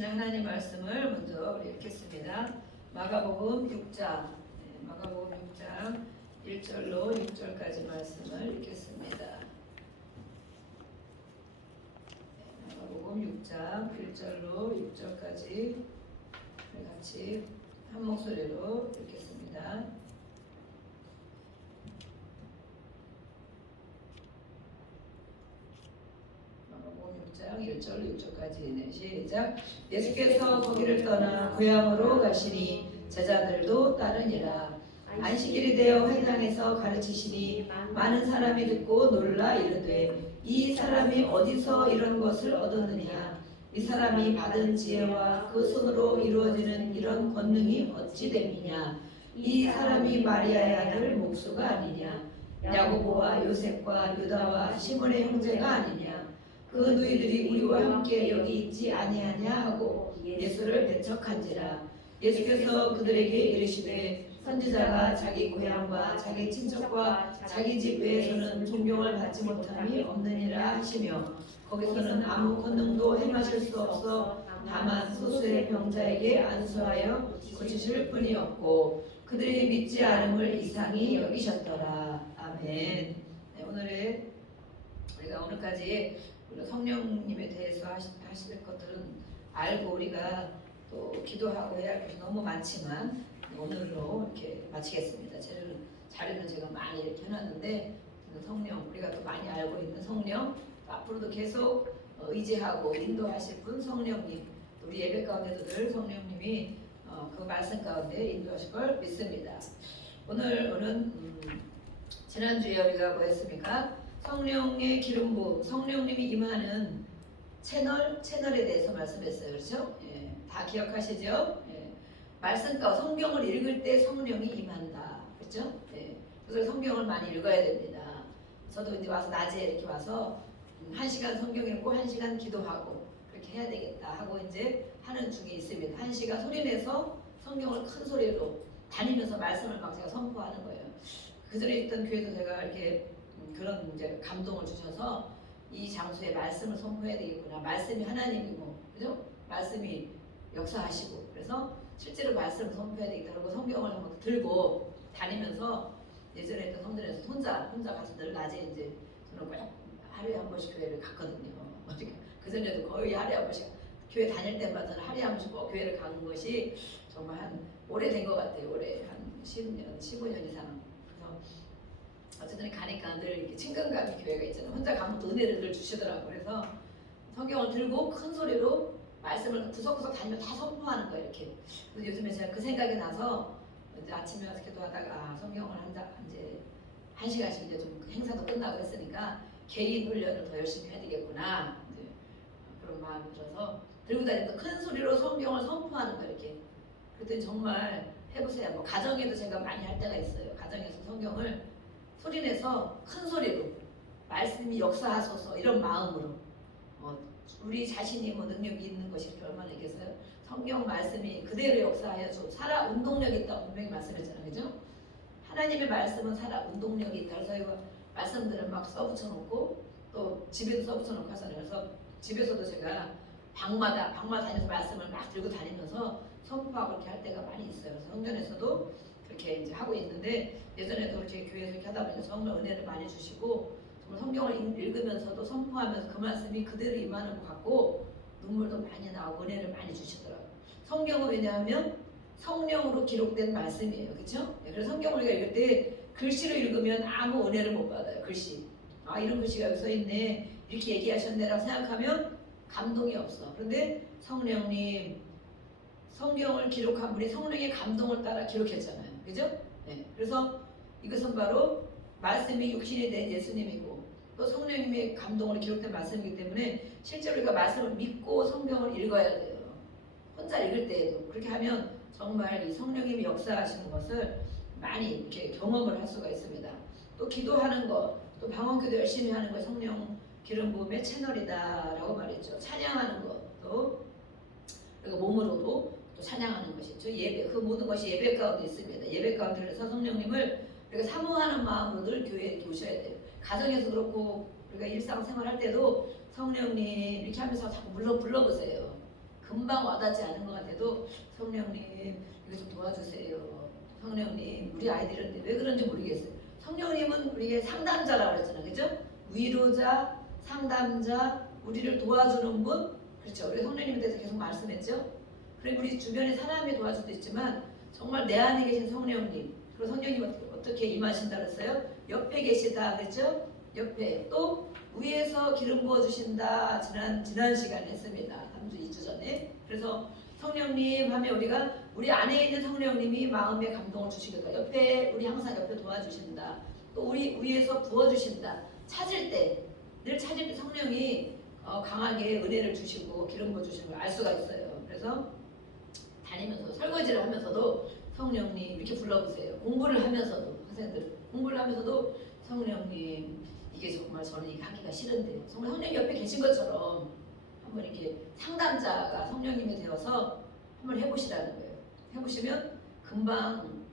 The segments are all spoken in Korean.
주시는 하나님 말씀을 먼저 우리 읽겠습니다. 마가복음 6장, 마가복음 6장 1절로 6절까지 말씀을 읽겠습니다. 마가복음 6장 1절로 6절까지 같이 한 목소리로 읽겠습니다. 마가복음 6장 1절로 6절까지 시작. 예수께서 거기를 떠나 고향으로 가시니 제자들도 따르니라. 안식일이 되어 회당에서 가르치시니 많은 사람이 듣고 놀라 이르되 이 사람이 어디서 이런 것을 얻었느냐. 이 사람이 받은 지혜와 그 손으로 이루어지는 이런 권능이 어찌 됨이냐. 이 사람이 마리아의 아들 목수가 아니냐. 야고보와 요셉과 유다와 시몬의 형제가 아니냐. 그 너희들이 우리와 함께 여기 있지 아니하냐 하고 예수를 배척한지라. 예수께서 그들에게 이르시되 선지자가 자기 고향과 자기 친척과 자기 집 외에서는 존경을 받지 못함이 없느니라 하시며 거기서는 아무 권능도 행하실 수 없어 다만 소수의 병자에게 안수하여 고치실 뿐이었고 그들이 믿지 않음을 이상히 여기셨더라. 아멘. 네, 우리가 오늘까지 성령님에 대해서 하실 것들은 알고 우리가 또 기도하고 해야 할 것이 너무 많지만 오늘로 이렇게 마치겠습니다. 자료는 제가 많이 이렇게 해놨는데 성령, 우리가 또 많이 알고 있는 성령, 앞으로도 계속 의지하고 인도하실 분 성령님, 우리 예배 가운데도 늘 성령님이 그 말씀 가운데 인도하실 걸 믿습니다. 오늘은 지난주에 우리가 뭐 했습니까? 성령의 기름 부음, 성령님이 임하는 채널에 대해서 말씀했어요. 그렇죠? 예, 다 기억하시죠? 예, 말씀과 성경을 읽을 때 성령이 임한다. 그렇죠? 예, 그래서 성경을 많이 읽어야 됩니다. 저도 이제 와서 낮에 이렇게 와서 1시간 성경 읽고 1시간 기도하고 그렇게 해야 되겠다 하고 이제 하는 중에 있습니다. 1시간 소리내서 성경을 큰 소리로 다니면서 말씀을 막 제가 선포하는 거예요. 그전에 있던 교회도 제가 이렇게 그런 이제 감동을 주셔서 이 장소에 말씀을 선포해야 되겠구나. 말씀이 하나님이고, 그죠? 말씀이 역사하시고, 그래서 실제로 말씀을 선포해야 되겠다. 그리고 성경을 한번 들고 다니면서 예전에 했던 성전에서 혼자 가서 늘 낮에 이제 저는 꼭 하루에 한 번씩 교회를 갔거든요. 그전에도 거의 하루에 한 번씩 교회 다닐 때마다 하루에 한 번씩 꼭 교회를 가는 것이 정말 한 오래된 것 같아요. 올해 한 10년, 15년 이상. 어쨌든 가니까 늘 이렇게 친근감이 교회가 있잖아요. 혼자 가면 또 은혜를 늘 주시더라고요. 그래서 성경을 들고 큰 소리로 말씀을 구석구석 다니면 다 선포하는 거예요. 이렇게. 그래서 요즘에 제가 그 생각이 나서 이제 아침에 와서 기도하다가 성경을 이제 1시간씩 이제 좀 행사도 끝나고 했으니까 개인 훈련을 더 열심히 해야 되겠구나. 이제 그런 마음이 들어서 들고 다니면서 큰 소리로 성경을 선포하는 거예요. 이렇게. 그랬더니 정말 해보세요. 뭐 가정에도 제가 많이 할 때가 있어요. 가정에서 성경을 소리내서 큰 소리로 말씀이 역사하소서 이런 마음으로 우리 자신이 뭐 능력이 있는 것이 얼마나 있겠어요? 성경 말씀이 그대로 역사하여 살아 운동력이 있다고 분명히 말씀했잖아요. 그죠? 하나님의 말씀은 살아 운동력이 있다. 그래서 이거 말씀들을 막 써붙여놓고 또 집에도 써붙여놓고 하잖아요. 그래서 집에서도 제가 방마다 다니면서 말씀을 막 들고 다니면서 선포하고 이렇게 할 때가 많이 있어요. 그래서 성전에서도 그렇게 이제 하고 있는데 예전에도 이렇게 교회에서 이렇게 하다 보니까 정말 은혜를 많이 주시고 정말 성경을 읽으면서도 선포하면서 그 말씀이 그대로 임하는 것 같고 눈물도 많이 나오고 은혜를 많이 주시더라고요. 성경은 왜냐하면 성령으로 기록된 말씀이에요. 그렇죠? 그래서 성경을 우리가 읽을 때 글씨로 읽으면 아무 은혜를 못 받아요. 글씨. 아 이런 글씨가 여기 써있네. 이렇게 얘기하셨네라고 생각하면 감동이 없어. 그런데 성령님 성경을 기록한 분이 성령의 감동을 따라 기록했잖아요. 그죠? 네. 그래서 이것은 바로 말씀이 육신이 된 예수님이고 또 성령님의 감동으로 기록된 말씀이기 때문에 실제로 우리가 말씀을 믿고 성경을 읽어야 돼요. 혼자 읽을 때에도 그렇게 하면 정말 이 성령님이 역사하시는 것을 많이 이렇게 경험을 할 수가 있습니다. 또 기도하는 것, 또 방언기도 열심히 하는 것 성령 기름 부음의 채널이다라고 말했죠. 찬양하는 것도 그리고 몸으로도 또 찬양하는 것이죠. 예배, 그 모든 것이 예배 가운데 있습니다. 예배 가운데 그래서 성령님을 우리가 사모하는 마음으로 늘 교회에 이렇게 오셔야 돼요. 가정에서 그렇고 우리가 일상생활 할 때도 성령님 이렇게 하면서 자꾸 불러보세요. 금방 와닿지 않은 것 같아도 성령님 이거 좀 도와주세요. 성령님 우리 아이들은 왜 그런지 모르겠어요. 성령님은 우리에게 상담자라고 그랬잖아요. 그죠? 위로자, 상담자, 우리를 도와주는 분. 그렇죠. 우리 성령님에 대해서 계속 말씀했죠. 그리고 우리 주변에 사람이 도와줄 수도 있지만 정말 내 안에 계신 성령님, 그리고 성령님 어떻게 임하신다 그랬어요? 옆에 계시다 그랬죠? 옆에 또 위에서 기름 부어 주신다. 지난 시간에 했습니다. 3주 2주 전에. 그래서 성령님 하면 우리가 우리 안에 있는 성령님이 마음에 감동을 주시겠다. 옆에 우리 항상 옆에 도와주신다. 또 우리 위에서 부어 주신다. 찾을 때 늘 찾을 때 성령이 강하게 은혜를 주시고 기름 부어 주시는 걸 알 수가 있어요. 그래서 다니면서 설거지를 하면서도 성령님 이렇게 불러보세요. 공부를 하면서도 선생님들 공부를 하면서도 성령님 이게 정말 저는 이게 하기가 싫은데요. 정말 성령님 옆에 계신 것처럼 한번 이렇게 상담자가 성령님이 되어서 한번 해보시라는 거예요. 해보시면 금방은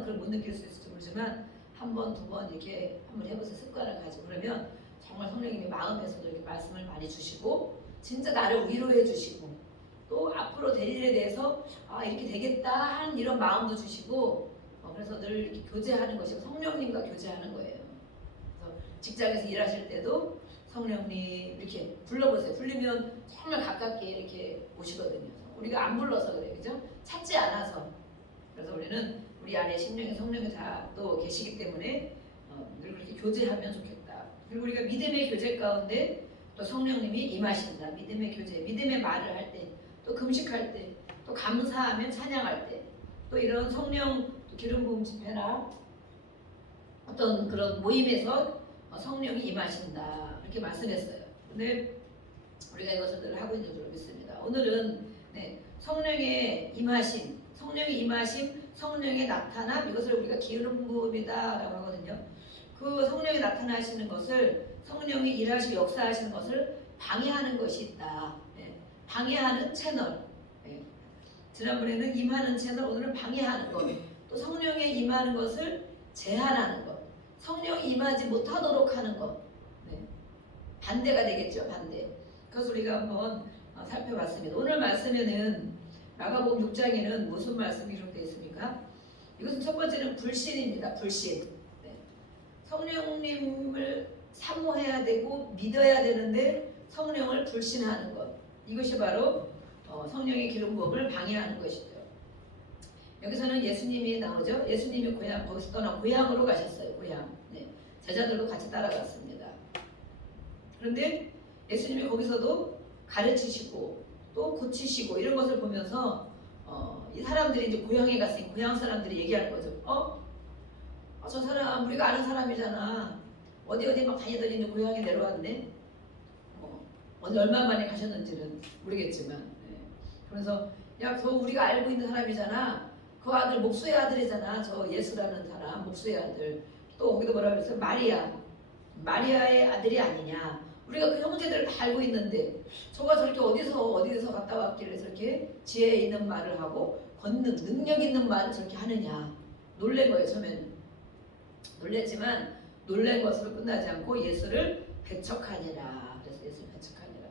그걸 못 느낄 수 있을지 모르지만 한 번, 두 번 이렇게 한번 해보세요. 습관을 가지고 그러면 정말 성령님이 마음에서도 이렇게 말씀을 많이 주시고 진짜 나를 위로해 주시고 또 앞으로 될 일에 대해서 이렇게 되겠다 하는 이런 마음도 주시고 그래서 늘 이렇게 교제하는 것이 성령님과 교제하는 거예요. 그래서 직장에서 일하실 때도 성령님 이렇게 불러보세요. 불리면 정말 가깝게 이렇게 오시거든요. 우리가 안 불러서 그래요. 그죠? 찾지 않아서. 그래서 우리는 우리 안에 심령의 성령이 다 또 계시기 때문에 늘 그렇게 교제하면 좋겠다. 그리고 우리가 믿음의 교제 가운데 또 성령님이 임하신다. 믿음의 교제, 믿음의 말을 할 때, 또 금식할 때, 또 감사하면 찬양할 때, 또 이런 성령 기름 부음 집회나 어떤 그런 모임에서 성령이 임하신다. 이렇게 말씀했어요. 근데 우리가 이것을 늘 하고 있는 줄 믿습니다. 오늘은 성령의 임하심, 성령의 나타남, 이것을 우리가 기름 부음이다라고 하거든요. 그 성령이 나타나시는 것을, 성령이 일하시고 역사하시는 것을 방해하는 것이 있다. 방해하는 채널. 지난번에는 임하는 채널, 오늘은 방해하는 것. 또 성령의 임하는 것을 제한하는 것. 성령이 임하지 못하도록 하는 것. 반대가 되겠죠. 반대. 그것을 우리가 한번 살펴봤습니다. 오늘 말씀에는 마가복음 6장에는 무슨 말씀이 기록되어 있습니까? 이것은 첫 번째는 불신입니다. 불신. 성령님을 사모해야 되고 믿어야 되는데 성령을 불신하는 것. 이것이 바로 성령의 기름 부음을 방해하는 것이죠. 여기서는 예수님이 나오죠. 예수님이 거기서 떠나 고향으로 가셨어요. 고향. 제자들도 같이 따라갔습니다. 그런데 예수님이 거기서도 가르치시고 또 고치시고 이런 것을 보면서 이 사람들이 이제 고향에 갔으니 고향 사람들이 얘기하는 거죠. 저 사람 우리가 아는 사람이잖아. 어디 막 다니더니 이제 고향에 내려왔네. 어디 얼마 만에 가셨는지는 모르겠지만. 그래서 야, 저 우리가 알고 있는 사람이잖아. 그 아들 목수의 아들이잖아. 저 예수라는 사람 목수의 아들. 또 거기도 뭐라 그랬어요? 마리아의 아들이 아니냐. 우리가 그 형제들을 다 알고 있는데 저가 저렇게 어디서 갔다 왔길래 저렇게 지혜 있는 말을 하고 권능, 능력 있는 말을 저렇게 하느냐. 놀란 거예요. 처음에는. 놀랬지만 놀란 것으로 끝나지 않고 예수를 배척하니라. 그래서 예수를 배척하니라.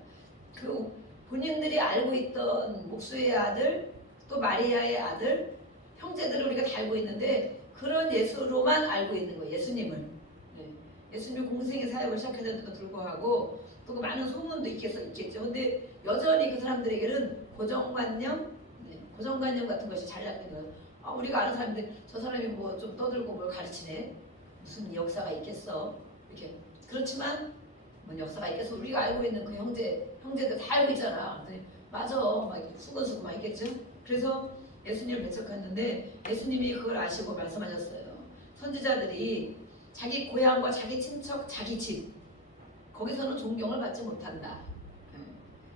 그 본인들이 알고 있던 목수의 아들, 또 마리아의 아들, 형제들을 우리가 다 알고 있는데 그런 예수로만 알고 있는 거예요. 예수님을. 예수님이 공생의 사역을 시작했는데도 불구하고 또 그 많은 소문도 있겠죠. 근데 여전히 그 사람들에게는 고정관념 같은 것이 자리 잡는 거예요. 우리가 아는 사람인데 저 사람이 뭐 좀 떠들고 뭘 가르치네. 무슨 역사가 있겠어. 이렇게. 그렇지만 뭐 역사가 있겠어. 우리가 알고 있는 그 형제들 다 알고 있잖아. 맞아. 막 수근수근 막 있겠죠. 그래서 예수님을 배척했는데 예수님이 그걸 아시고 말씀하셨어요. 선지자들이 자기 고향과 자기 친척, 자기 집 거기서는 존경을 받지 못한다.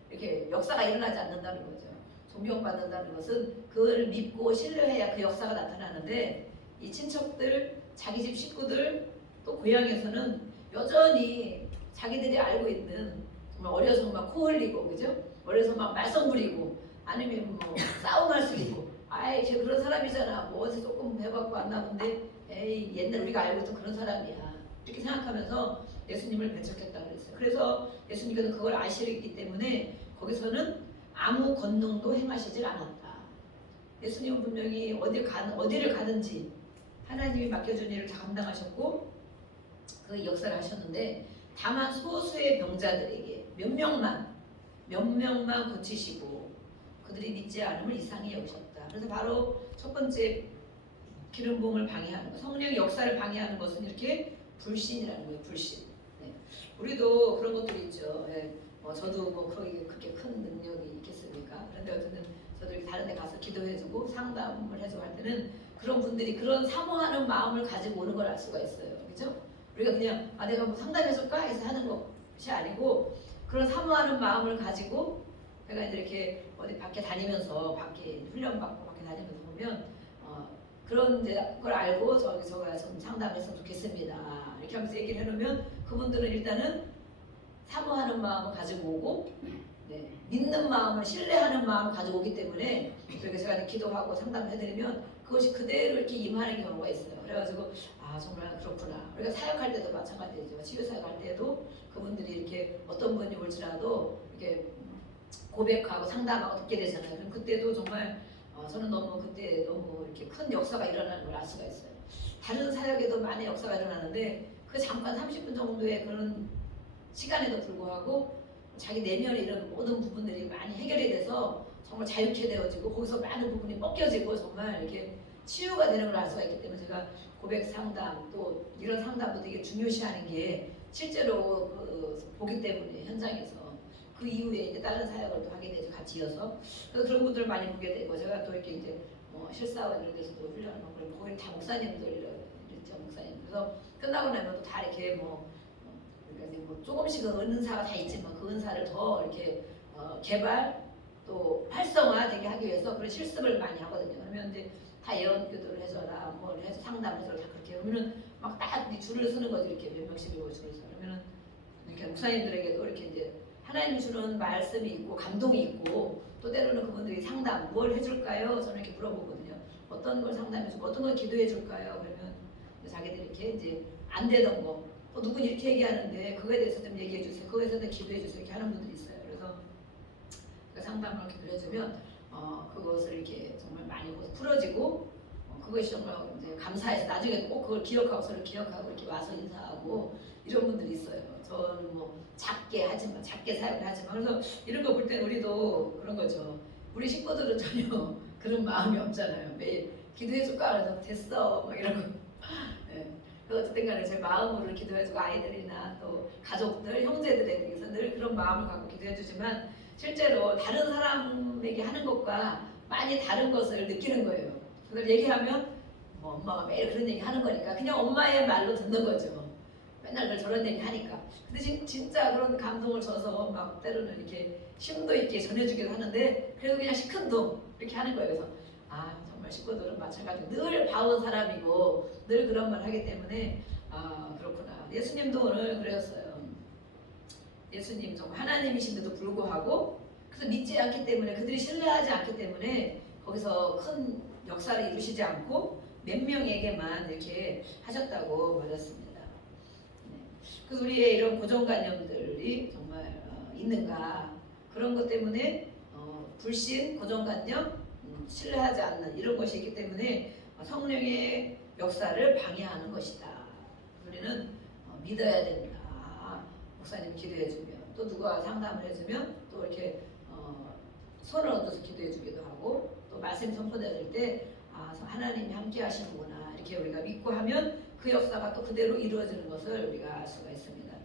이렇게 역사가 일어나지 않는다는 거죠. 존경받는다는 것은 그걸 믿고 신뢰해야 그 역사가 나타나는데 이 친척들, 자기 집 식구들 또 고향에서는 여전히 자기들이 알고 있는 정말 어려서 막 코 흘리고 그죠? 어려서 막 말썽 부리고 아니면 뭐 싸움할 수도 있고 쟤 그런 사람이잖아. 뭐 어디서 조금 배워갖고 왔나 본데 에이 옛날 우리가 알고 있던 그런 사람이야. 이렇게 생각하면서 예수님을 배척했다 그랬어요. 그래서 예수님께서 그걸 아시기 때문에 거기서는 아무 권능도 행하시질 않았다. 예수님은 분명히 어디를 가든지 하나님이 맡겨준 일을 다 감당하셨고 그 역사를 하셨는데 다만 소수의 병자들에게 몇 명만 고치시고 그들이 믿지 않음을 이상히 여기셨다. 그래서 바로 첫 번째 기름 부음을 방해하는 것, 성령의 역사를 방해하는 것은 이렇게 불신이라는 거예요. 불신. 네. 우리도 그런 것들이 있죠. 네. 저도 뭐 그렇게 큰 능력이 있겠습니까? 그런데 어쨌든 저도 이렇게 다른 데 가서 기도해주고 상담을 해주고 할 때는 그런 분들이 그런 사모하는 마음을 가지고 오는 걸 알 수가 있어요. 그죠? 우리가 그냥 내가 뭐 상담해줄까 해서 하는 것이 아니고 그런 사모하는 마음을 가지고 제가 이제 이렇게 어디 밖에 다니면서 밖에 훈련받고 밖에 다니면서 보면 그런 걸 알고 저가 좀 상담했으면 좋겠습니다. 이렇게 하면서 얘기를 해놓으면 그분들은 일단은 사모하는 마음을 가지고 오고 네, 믿는 마음을 신뢰하는 마음을 가지고 오기 때문에 그렇게 제가 기도하고 상담을 해드리면 그것이 그대로 이렇게 임하는 경우가 있어요. 그래가지고 정말 그렇구나. 우리가 사역할 때도 마찬가지죠. 치유 사역할 때도 그분들이 이렇게 어떤 분이 올지라도 이렇게 고백하고 상담하고 듣게 되잖아요. 그럼 그때도 정말 저는 그때 너무 이렇게 큰 역사가 일어나는 걸 알 수가 있어요. 다른 사역에도 많은 역사가 일어나는데 그 잠깐 30분 정도의 그런 시간에도 불구하고 자기 내면의 이런 모든 부분들이 많이 해결이 돼서 정말 자유케 되어지고 거기서 많은 부분이 벗겨지고 정말 이렇게 치유가 되는 걸 알 수가 있기 때문에 제가 고백 상담 또 이런 상담도 되게 중요시하는 게 실제로 보기 때문에 현장에서 그 이후에 이제 다른 사역을 또 하게 되죠. 같이 이어서 그런 분들을 많이 보게 되고 제가 또 이렇게 이제 실사원 이런 데서도 훈련을 하고 거기 다 목사님들 있죠. 목사님 그래서 끝나고 나면 또 다 이렇게 그러니까 뭐 조금씩은 은사가 다 있지만 그 은사를 더 이렇게 개발 또 활성화되게 하기 위해서 그런 실습을 많이 하거든요. 그러면 이제 다 예언기도를 해줘라, 뭘 해서 상담해줘라 다 그렇게 하면은 막 딱 줄을 서는 거죠. 이렇게 몇 명씩 줄을 서 그러면은 이렇게 목사님들에게도 이렇게 이제 하나님이 주는 말씀이 있고 감동이 있고 또 때로는 그분들이 상담 뭘 해줄까요? 저는 이렇게 물어보거든요. 어떤 걸 상담해주고 어떤 걸 기도해줄까요? 그러면 자기들이 이렇게 이제 안 되던 거 또 누군 이렇게 얘기하는데 그거에 대해서 좀 얘기해 주세요. 그거에 대해서 기도해 주세요. 이렇게 하는 분들이 있어요. 그래서 그 상담을 기도해 주면 그것을 이렇게 정말 많이 풀어지고 그것이 정말 이제 감사해서 나중에 꼭 그걸 기억하고 서로 기억하고 이렇게 와서 인사하고 이런 분들이 있어요. 저는 뭐 작게 사역을 하지만 그래서 이런 거 볼 때 우리도 그런 거죠. 우리 식구들은 전혀 그런 마음이 없잖아요. 매일 기도해줄까 그래서 됐어 막 이러고 네. 어쨌든 간에 제 마음으로 기도해주고 아이들이나 또 가족들, 형제들에 대해서 늘 그런 마음을 갖고 기도해주지만 실제로 다른 사람에게 하는 것과 많이 다른 것을 느끼는 거예요. 그걸 얘기하면 엄마가 매일 그런 얘기 하는 거니까 그냥 엄마의 말로 듣는 거죠. 맨날 늘 저런 얘기 하니까. 근데 진짜 그런 감동을 줘서 막 때로는 이렇게 심도 있게 전해주기도 하는데 그래도 그냥 시큰둥 이렇게 하는 거예요. 그래서 정말 식구들은 마찬가지로 늘 바운 사람이고 늘 그런 말 하기 때문에 그렇구나. 예수님도 오늘 그랬어요. 예수님 정말 하나님이신데도 불구하고 그래서 믿지 않기 때문에 그들이 신뢰하지 않기 때문에 거기서 큰 역사를 이루시지 않고 몇 명에게만 이렇게 하셨다고 말했습니다. 네. 그래서 우리의 이런 고정관념들이 정말 있는가 그런 것 때문에 불신, 고정관념, 신뢰하지 않는 이런 것이 있기 때문에 성령의 역사를 방해하는 것이다. 우리는 믿어야 된다. 목사님 기도해주면 또 누가 상담을 해주면 또 이렇게 손을 얹어서 기도해주기도 하고 또 말씀 선포될 때 하나님이 함께 하시는구나 이렇게 우리가 믿고 하면 그 역사가 또 그대로 이루어지는 것을 우리가 알 수가 있습니다.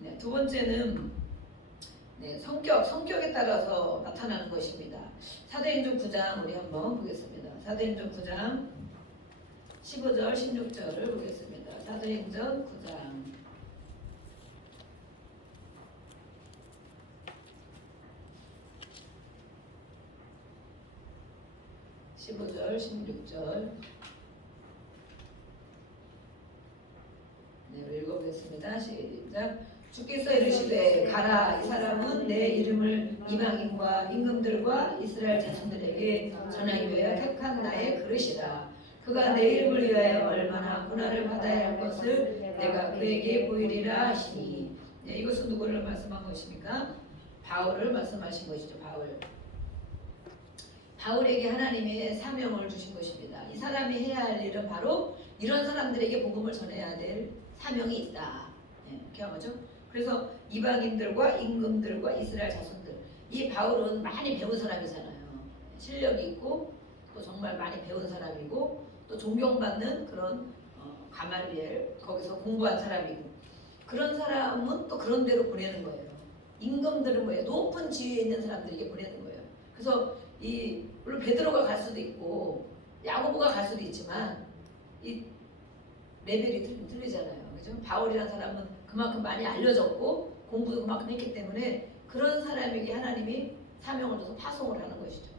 네, 두 번째는 성격에 따라서 나타나는 것입니다. 사도행전 9장 우리 한번 보겠습니다. 사도행전 9장 15절 16절을 보겠습니다. 사도행전 9장 15절 16절 네, 읽어보겠습니다. 시작. 주께서 이르시되 가라 이 사람은 내 이름을 이방인과 임금들과 이스라엘 자손들에게 전하기 위하여 택한 나의 그릇이라. 그가 내 이름을 위하여 얼마나 고난을 받아야 할 것을 내가 그에게 보이리라 하시니. 네, 이것은 누구를 말씀한 것입니까? 바울을 말씀하신 것이죠. 바울. 바울에게 하나님의 사명을 주신 것입니다. 이 사람이 해야 할 일은 바로 이런 사람들에게 복음을 전해야 될 사명이 있다. 이렇게 한 거죠. 그래서 이방인들과 임금들과 이스라엘 자손들, 이 바울은 많이 배운 사람이잖아요. 실력이 있고 또 정말 많이 배운 사람이고 또 존경받는 그런 가말리엘 거기서 공부한 사람이고, 그런 사람은 또 그런 데로 보내는 거예요. 임금들은 뭐예요? 높은 지위에 있는 사람들에게 보내는 거예요. 그래서 물론 베드로가 갈 수도 있고 야고보가 갈 수도 있지만 이 레벨이 틀리잖아요. 그죠? 바울이라는 사람은 그만큼 많이 알려졌고 공부도 그만큼 했기 때문에 그런 사람에게 하나님이 사명을 줘서 파송을 하는 것이죠.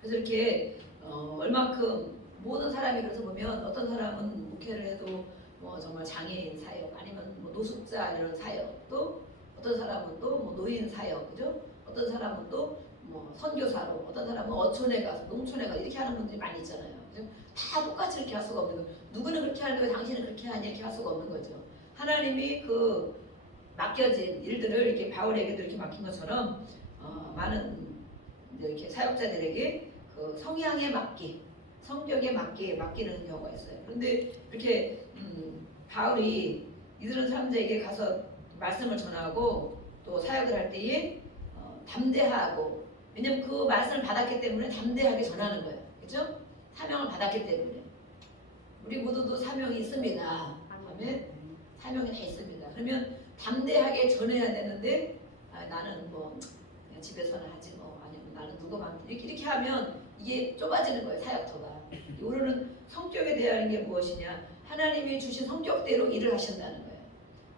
그래서 이렇게 얼만큼 모든 사람이, 그래서 보면 어떤 사람은 목회를 해도 뭐 정말 장애인 사역, 아니면 뭐 노숙자 이런 사역, 또 어떤 사람은 또 뭐 노인 사역, 그죠? 어떤 사람은 또 뭐 선교사로, 어떤 사람은 어촌에 가서, 농촌에 가서 이렇게 하는 분들이 많이 있잖아요. 그죠? 다 똑같이 이렇게 할 수가 없는 거예요. 누구는 그렇게 하는데 왜 당신은 그렇게 하냐 이렇게 할 수가 없는 거죠. 하나님이 그 맡겨진 일들을 이렇게 바울에게도 이렇게 맡긴 것처럼 많은 이렇게 사역자들에게 그 성향에 맞게, 성격에 맞게 맡기는 경우가 있어요. 그런데 이렇게 바울이 이들은 사람들에게 가서 말씀을 전하고 또 사역을 할 때에 담대하고, 왜냐면 그 말씀을 받았기 때문에 담대하게 전하는 거예요. 그렇죠? 사명을 받았기 때문에. 우리 모두도 사명이 있습니다. 그러면 사명이 다 있습니다. 그러면 담대하게 전해야 되는데 나는 뭐 그냥 집에서는 하지 뭐, 아니면 나는 누구만 이렇게 하면 이게 좁아지는 거예요. 사역터가. 우리는 성격에 대한 게 무엇이냐? 하나님이 주신 성격대로 일을 하신다는 거예요.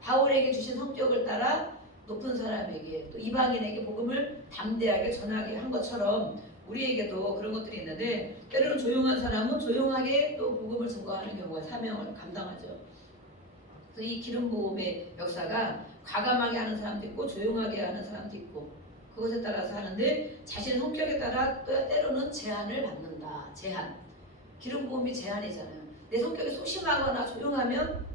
바울에게 주신 성격을 따라 높은 사람에게 또 이방인에게 복음을 담대하게 전하게 한 것처럼 우리에게도 그런 것들이 있는데, 때로는 조용한 사람은 조용하게 또 복음을 증거하는 경우가 사명을 감당하죠. 그래서 이 기름 부음의 역사가 과감하게 하는 사람도 있고 조용하게 하는 사람도 있고, 그것에 따라서 하는데 자신의 성격에 따라 또 때로는 제한을 받는다. 제한. 기름 부음이 제한이잖아요. 내 성격이 소심하거나 조용하면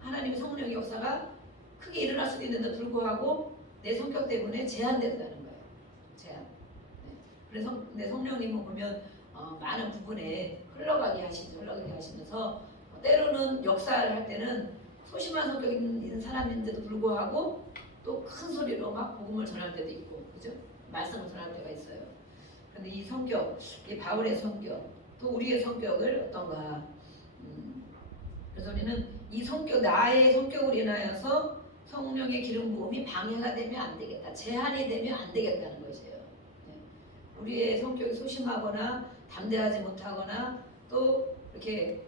하나님의 성령의 역사가 크게 일어날 수도 있는데 불구하고 내 성격 때문에 제한된다는 거예요. 제한. 그래서 내 성령님은 보면 많은 부분에 흘러가게 하시면서 때로는 역사를 할 때는 소심한 성격 있는 사람인데도 불구하고 또 큰 소리로 막 복음을 전할 때도 있고, 그죠? 말씀을 전할 때가 있어요. 근데 이 성격, 이 바울의 성격, 또 우리의 성격을 어떤가? 그래서 우리는 이 성격, 나의 성격으로 인하여서 성령의 기름 부음이 방해가 되면 안 되겠다, 제한이 되면 안 되겠다는 것이에요. 우리의 성격이 소심하거나 담대하지 못하거나 또 이렇게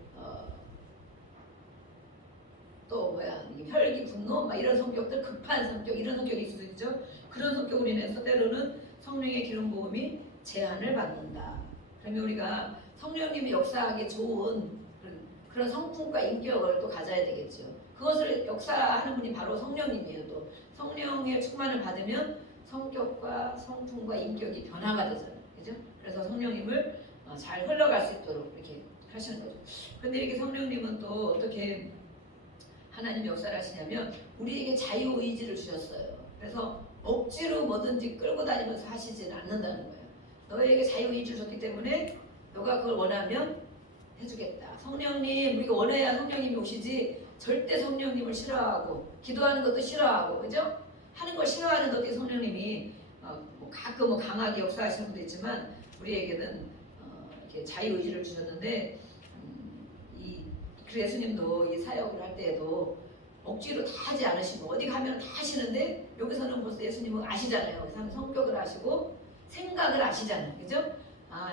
또 혈기, 분노 막 이런 성격들, 급한 성격, 이런 성격이 있을 수 있죠. 그런 성격으로 인해서 때로는 성령의 기름 부음이 제한을 받는다. 그러면 우리가 성령님이 역사하기 좋은 그런 성품과 인격을 또 가져야 되겠죠. 그것을 역사하는 분이 바로 성령님이에요. 또 성령의 충만을 받으면 성격과 성품과 인격이 변화가 되잖아요. 그죠? 그래서 성령님을 잘 흘러갈 수 있도록 이렇게 하시는 거죠. 근데 이렇게 성령님은 또 어떻게 하나님 역사를 하시냐면 우리에게 자유의지를 주셨어요. 그래서 억지로 뭐든지 끌고 다니면서 하시지는 않는다는 거예요. 너에게 자유의지를 줬기 때문에 너가 그걸 원하면 해주겠다. 성령님, 우리가 원해야 성령님이 오시지 절대 성령님을 싫어하고 기도하는 것도 싫어하고, 그죠? 하는 걸 싫어하는 어떻게 성령님이 뭐 가끔 강하게 역사하시는 분도 있지만 우리에게는 이렇게 자유의지를 주셨는데 그래서 예수님도 이 사역을 할 때에도 억지로 다 하지 않으시고 어디 가면 다 하시는데 여기서는 벌써 예수님은 아시잖아요. 그 사람 성격을 아시고 생각을 아시잖아요. 그죠?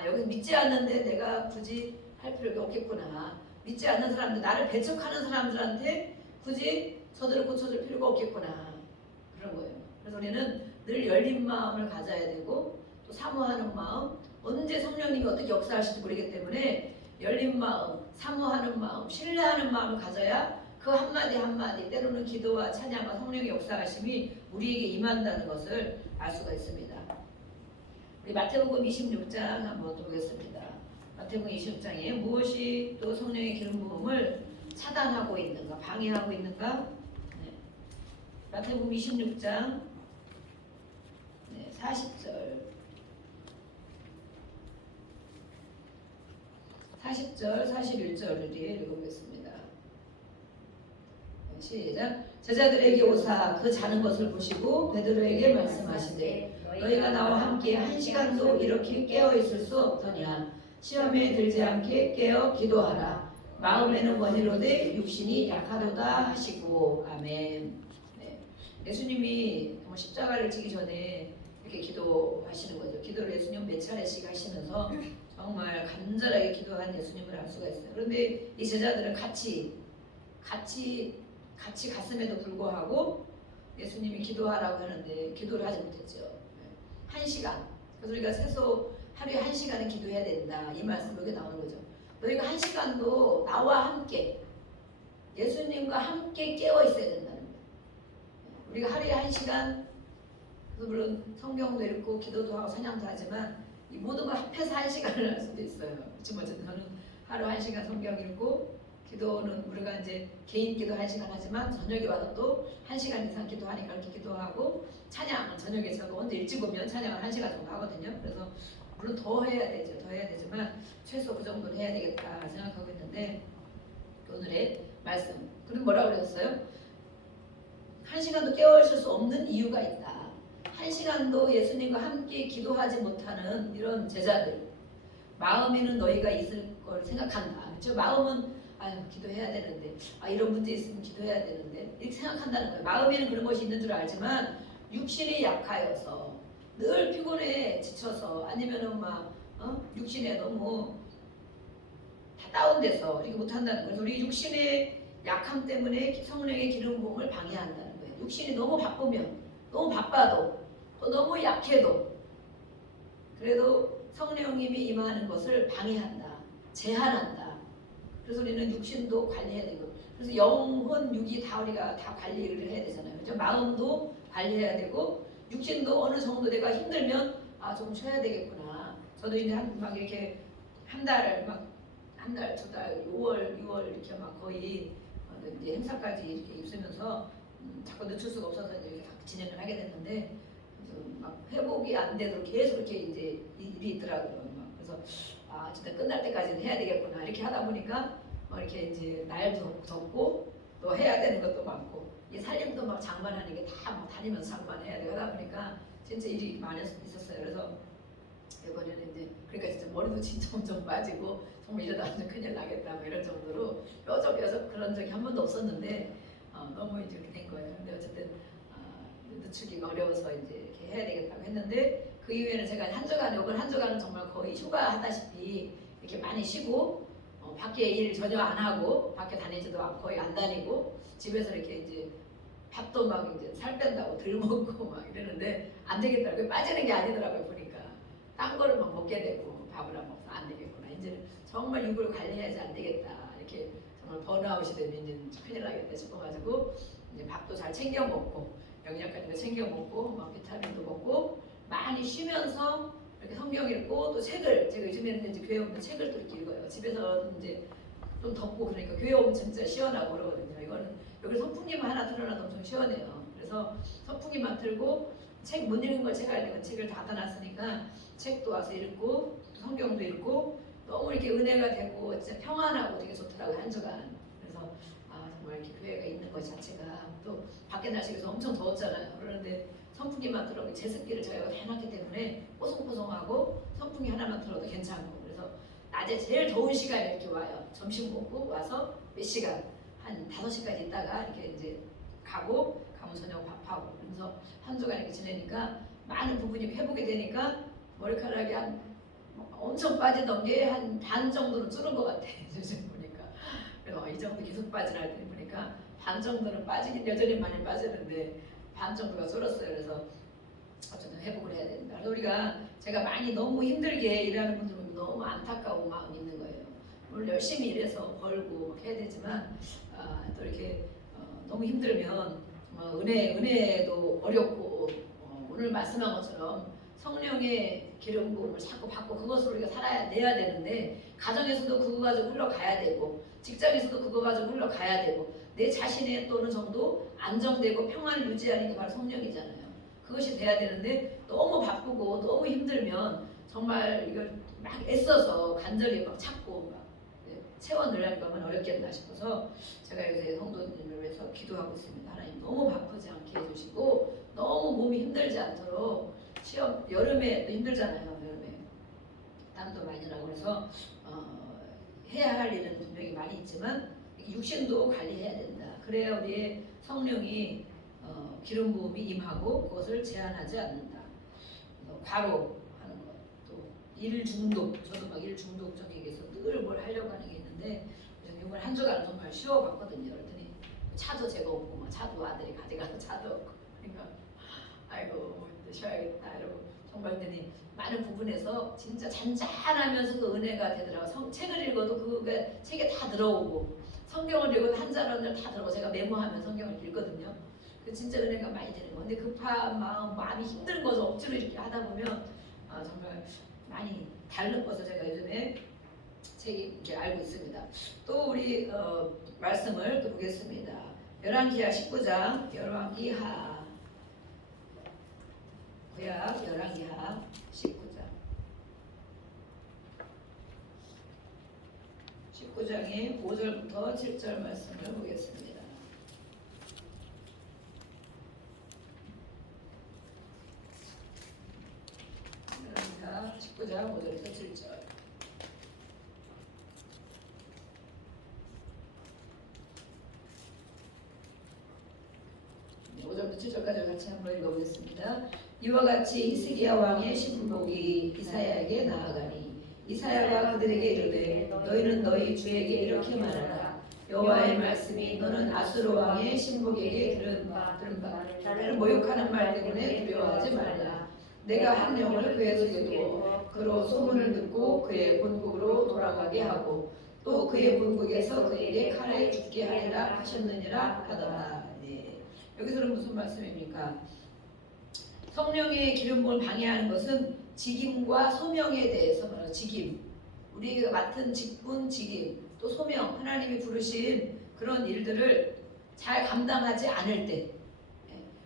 여기서 믿지 않는데 내가 굳이 할 필요가 없겠구나. 믿지 않는 사람들, 나를 배척하는 사람들한테 굳이 저들을 고쳐줄 필요가 없겠구나. 그런 거예요. 그래서 우리는 늘 열린 마음을 가져야 되고 또 사모하는 마음, 언제 성령님이 어떻게 역사하실지 모르기 때문에 열린 마음, 사모하는 마음, 신뢰하는 마음을 가져야 그 한마디 한마디, 때로는 기도와 찬양과 성령의 역사하심이 우리에게 임한다는 것을 알 수가 있습니다. 우리 마태복음 26장 한번 보겠습니다. 마태복음 26장에 무엇이 또 성령의 기름 부음을 차단하고 있는가, 방해하고 있는가? 마태복음 26장 40절. 40절, 41절을 읽어보겠습니다. 시작. 제자들에게 오사 그 자는 것을 보시고 베드로에게 말씀하시되 너희가 나와 함께 1시간도 이렇게 깨어 있을 수 없더냐. 시험에 들지 않게 깨어 기도하라. 마음에는 원이로되 육신이 약하도다 하시고. 아멘. 네. 예수님이 십자가를 지기 전에 이렇게 기도하시는 거죠. 기도를 예수님 몇 차례씩 하시면서 정말 간절하게 기도한 예수님을 알 수가 있어요. 그런데 이 제자들은 같이 갔음에도 불구하고 예수님이 기도하라고 하는데 기도를 하지 못했죠. 1시간. 그래서 우리가 최소 하루에 1시간은 기도해야 된다. 이 말씀 여기 나오는 거죠. 너희가 1시간도 나와 함께 예수님과 함께 깨어 있어야 된다는 거예요. 우리가 하루에 1시간, 물론 성경도 읽고 기도도 하고 찬양도 하지만 이 모든 걸 합해서 1시간을 할 수도 있어요. 지금 어쨌든 저는 하루 1시간 성경 읽고 기도는 우리가 이제 개인 기도 1시간 하지만 저녁에 와서 또 1시간 이상 기도하니까 이렇게 기도하고 찬양은 저녁에 저도 언제 일찍 오면 찬양을 1시간 정도 하거든요. 그래서 물론 더 해야 되죠. 더 해야 되지만 최소 그 정도는 해야 되겠다 생각하고 있는데 오늘의 말씀. 그럼 뭐라고 그랬어요? 1시간도 깨어있을 수 없는 이유가 있다. 1시간도 예수님과 함께 기도하지 못하는 이런 제자들. 마음에는 너희가 있을 걸 생각한다. 그렇죠? 마음은 기도해야 되는데 이런 문제 있으면 기도해야 되는데 이렇게 생각한다는 거예요. 마음에는 그런 것이 있는 줄 알지만 육신이 약하여서 늘 피곤해 지쳐서 아니면은 육신에 너무 다 다운돼서 이렇게 못한다는 거예요. 우리 육신의 약함 때문에 성령의 기름 부음을 방해한다는 거예요. 육신이 너무 바쁘면 너무 바빠도 또 너무 약해도 그래도 성령님이 임하는 것을 방해한다. 제한한다. 그래서 우리는 육신도 관리해야 되고 그래서 영혼, 육이 다 우리가 다 관리를 해야 되잖아요. 그렇죠? 마음도 관리해야 되고 육신도 어느 정도 내가 힘들면 좀 쉬어야 되겠구나. 저도 이제 막 이렇게 한 달, 두 달, 6월 이렇게 막 거의 이제 행사까지 이렇게 있으면서 자꾸 늦출 수가 없어서 이렇게 진행을 하게 됐는데 막 회복이 안 되도록 계속 이렇게 이제 일이 있더라고요. 그래서 진짜 끝날 때까지는 해야 되겠구나 이렇게 하다 보니까 이렇게 이제 날도 덥고 또 해야 되는 것도 많고 이 살림도 막 장만하는 게 다 다니면서 장만해야 되고 하다 보니까 진짜 일이 많이 있었어요. 그래서 이번에는 이제 그러니까 진짜 머리도 진짜 엄청 빠지고 정말 이러다 완전 큰일 나겠다 뭐 이런 정도로 뾰족 그런 적이 한 번도 없었는데 너무 이제 이렇게 된 거예요. 근데 어쨌든 늦추기가 어려워서 이제 이렇게 해야 되겠다고 했는데 그 이후에는 제가 이번 한 주간은 정말 거의 휴가하다시피 이렇게 많이 쉬고 밖에 일 전혀 안 하고 밖에 다니지도 거의 안 다니고 집에서 이렇게 이제 밥도 막 이제 살 뺀다고 덜 먹고 막 이러는데 안 되겠더라고요. 빠지는 게 아니더라고요. 보니까 딴 거를 막 먹게 되고 밥을 안 먹어서 안 되겠구나. 이제는 정말 육을 관리해야지 안 되겠다. 이렇게 정말 번아웃이 되면 이제 큰일 나겠다 싶어가지고 이제 밥도 잘 챙겨 먹고 영양가도 챙겨 먹고 막 비타민도 먹고 많이 쉬면서 이렇게 성경 읽고 또 책을 제가 요즘에는 이제 교회 오면 책을 또 이렇게 읽어요. 집에서 이제 좀 덥고 그러니까 교회 오면 진짜 시원하고 그러거든요. 이거는 여기 선풍기만 하나 틀어놔도 엄청 시원해요. 그래서 선풍기만 틀고 책 못 읽은 걸 제가 읽는 책을 다 닫아놨으니까 책도 와서 읽고 성경도 읽고 너무 이렇게 은혜가 되고 진짜 평안하고 되게 좋더라고요. 한 주간. 그래서 정말 이렇게 교회가 있는 것 자체가 또 밖에 날씨가 엄청 더웠잖아요. 그러는데 선풍기만 틀어도 제습기를 저희가 다 해놨기 때문에 뽀송뽀송하고 선풍기 하나만 틀어도 괜찮고 그래서 낮에 제일 더운 시간에 이렇게 와요. 점심 먹고 와서 몇 시간 한 5시까지 있다가 이렇게 이제 가면 저녁 밥하고 그래서 한 주간 이렇게 지내니까 많은 부분이 회복이 되니까 머리카락이 엄청 빠지던 게 한 반 정도는 줄은 것 같아요. 요즘 보니까 그래서 이 정도 계속 빠지나 했더니 보니까 반 정도는 빠지긴 여전히 많이 빠지는데 반 정도가 줄었어요. 그래서 어쨌든 회복을 해야 된다. 그래서 우리가 제가 많이 너무 힘들게 일하는 분들은 너무 안타까운 마음이 있는 거예요. 물론 열심히 일해서 벌고 막 해야 되지만 또 이렇게 너무 힘들면 은혜도 어렵고 오늘 말씀한 것처럼 성령의 기름 부음을 자꾸 받고 그것을 우리가 살아내야 되는데 가정에서도 그거 가지고 흘러가야 되고 직장에서도 그거 가지고 흘러가야 되고 내 자신의 또는 정도 안정되고 평안을 유지하는 게 바로 성령이잖아요. 그것이 돼야 되는데 너무 바쁘고 너무 힘들면 정말 이걸 막 애써서 간절히 막 찾고 막 채워 넣으려니까 얼마나 어렵겠나 싶어서 제가 요새 성도님을 위해서 기도하고 있습니다. 하나님 너무 바쁘지 않게 해주시고 너무 몸이 힘들지 않도록 시험 여름에 또 힘들잖아요. 여름에 땀도 많이 나고 그래서 해야 할 일은 분명히 많이 있지만 육신도 관리해야 된다. 그래야 우리의 성령이 기름 부음이 임하고 그것을 제한하지 않는다. 과로하는 것, 또 일 중독, 저도 막 일 중독적이게 해서 늘 뭘 하려고 하는 게 있는데 이번 한 주간 정말 쉬어봤거든요. 그랬더니 차도 제가 없고 막 차도 아들이 가져가서 차도 없고 그러니까 아이고 또 쉬어야겠다 이러고 정말 그랬더니 많은 부분에서 진짜 잔잔하면서도 은혜가 되더라고요. 책을 읽어도 그게 책에 다 들어오고 성경을 읽어도 한절 한절 다 들어오고 제가 메모하면 성경을 읽거든요. 그 진짜 은혜가 많이 되는 거. 근데 급한 마음이 힘든 것을 억지로 이렇게 하다 보면 정말 많이 다른 것을 제가 요즘에 이렇게 알고 있습니다. 또 우리 말씀을 또 보겠습니다. 열왕기하 19장, 열왕기하 열왕기하 19장의 5절부터 7절 말씀을 보겠습니다. 열왕기하 19장 5절부터 7절. 5절부터 7절까지 같이 한번 읽어보겠습니다. 이와 같이 히스기야 왕의 신복이 이사야에게 나아가니 이사야가 그들에게 이르되 너희는 너희 주에게 이렇게 말하라. 여호와의 말씀이 너는 아수르 왕의 신복에게 들은 바 나를 모욕하는 말 때문에 두려워하지 말라. 내가 한 영을 그의 속에 두어 그로 소문을 듣고 그의 본국으로 돌아가게 하고 또 그의 본국에서 그에게 칼에 죽게 하리라 하셨느니라 하더라. 네. 여기서는 무슨 말씀입니까? 성령의 기름 부음을 방해하는 것은 직임과 소명에 대해서 말하죠. 직임, 우리가 맡은 직분, 직임, 또 소명, 하나님이 부르신 그런 일들을 잘 감당하지 않을 때,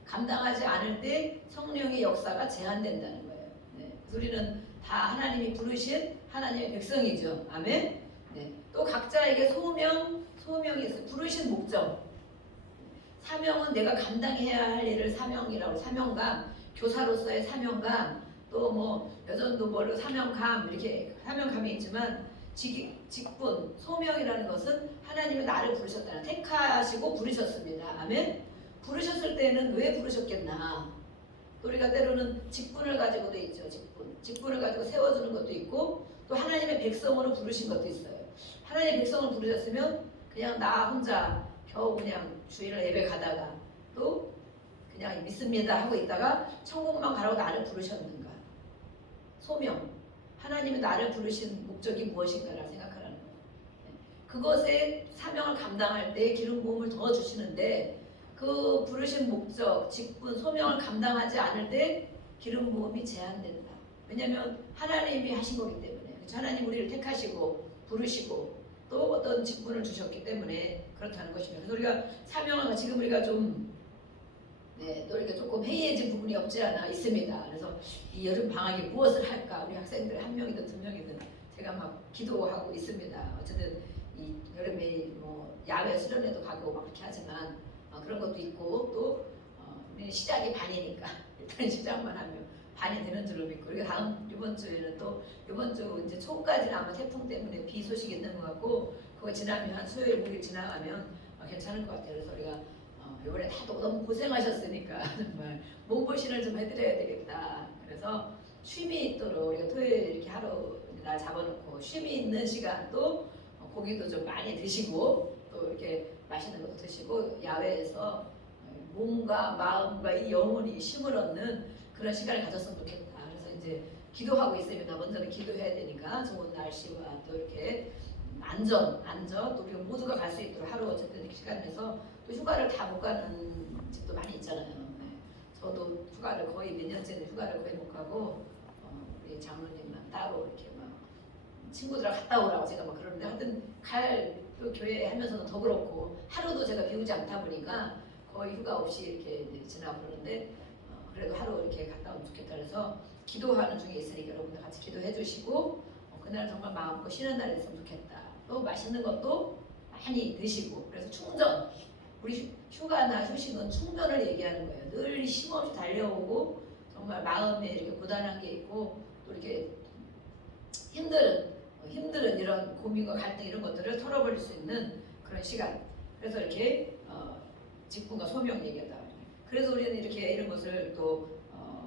감당하지 않을 때 성령의 역사가 제한된다는 거예요. 네. 우리는 다 하나님이 부르신 하나님의 백성이죠. 아멘. 네. 또 각자에게 소명이 있어. 부르신 목적. 사명은 내가 감당해야 할 일을 사명이라고, 사명감, 교사로서의 사명감, 또 뭐 여전도 뭐로 사명감, 이렇게 사명감이 있지만 직분, 소명이라는 것은 하나님이 나를 부르셨다는, 택하시고 부르셨습니다. 아멘. 부르셨을 때는 왜 부르셨겠나? 우리가 때로는 직분을 가지고도 있죠. 직분을 가지고 세워주는 것도 있고 또 하나님의 백성으로 부르신 것도 있어요. 하나님의 백성을 부르셨으면 그냥 나 혼자 겨우 그냥 주일을 예배 가다가 또 그냥 믿습니다 하고 있다가 천국만 가라고 나를 부르셨는가? 소명, 하나님이 나를 부르신 목적이 무엇인가를 생각하라는 거예요. 그것의 사명을 감당할 때 기름 부음을 더 주시는데 그 부르신 목적, 직분, 소명을 감당하지 않을 때 기름 부음이 제한된다. 왜냐하면 하나님이 하신 거기 때문에. 그렇죠? 하나님 우리를 택하시고 부르시고 또 어떤 직분을 주셨기 때문에 그렇다는 것입니다. 그래서 우리가 사명을 지금 우리가 좀 또 이렇게 조금 해이해진 부분이 없지 않아 있습니다. 그래서 이 여름 방학에 무엇을 할까? 우리 학생들 한 명이든 두 명이든 제가 막 기도하고 있습니다. 어쨌든 이 여름에 뭐 야외 수련회도 가고 막 그렇게 하지만 그런 것도 있고 또 우리 시작이 반이니까 일단 시작만 하면 반이 되는 줄로 믿고 그리고 이번 주에는 또 이번 주 이제 초까지는 아마 태풍 때문에 비 소식이 있는 것 같고 그거 지나면 한 수요일 목요일 지나가면 괜찮을 것 같아요. 그래서 우리가 이번에 다 너무 고생하셨으니까 정말 몸보신을 좀 해드려야 되겠다. 그래서 쉼이 있도록 우리가 토요일 이렇게 하루 날 잡아놓고 쉼이 있는 시간도 고기도 좀 많이 드시고 또 이렇게 맛있는 것도 드시고 야외에서 몸과 마음과 이 영혼이 쉼을 얻는 그런 시간을 가졌으면 좋겠다. 그래서 이제 기도하고 있습니다. 먼저는 기도해야 되니까 좋은 날씨와 또 이렇게 안전 또 우리가 모두가 갈 수 있도록 하루 어쨌든 시간 내서 또 휴가를 다 못 가는 집도 많이 있잖아요. 저도 휴가를 거의 몇 년째는 휴가를 거의 못 가고 우리 장로님만 따로 이렇게 막 친구들하고 갔다 오라고 제가 막 그러는데 하여튼 또 교회 하면서는 더 그렇고 하루도 제가 비우지 않다 보니까 거의 휴가 없이 이렇게 지나고 그러는데 그래도 하루 이렇게 갔다 오면 좋겠다 그래서 기도하는 중에 있으니까 여러분들 같이 기도해 주시고 그날 정말 마음껏 쉬는 날이 됐으면 좋겠다. 또 맛있는 것도 많이 드시고 그래서 충전 우리 휴가나 휴식은 충전을 얘기하는 거예요. 늘 쉼없이 달려오고 정말 마음에 이렇게 고단한 게 있고 또 이렇게 힘든 이런 고민과 갈등 이런 것들을 털어버릴 수 있는 그런 시간. 그래서 이렇게 직분과 소명 얘기하다. 그래서 우리는 이렇게 이런 것을 또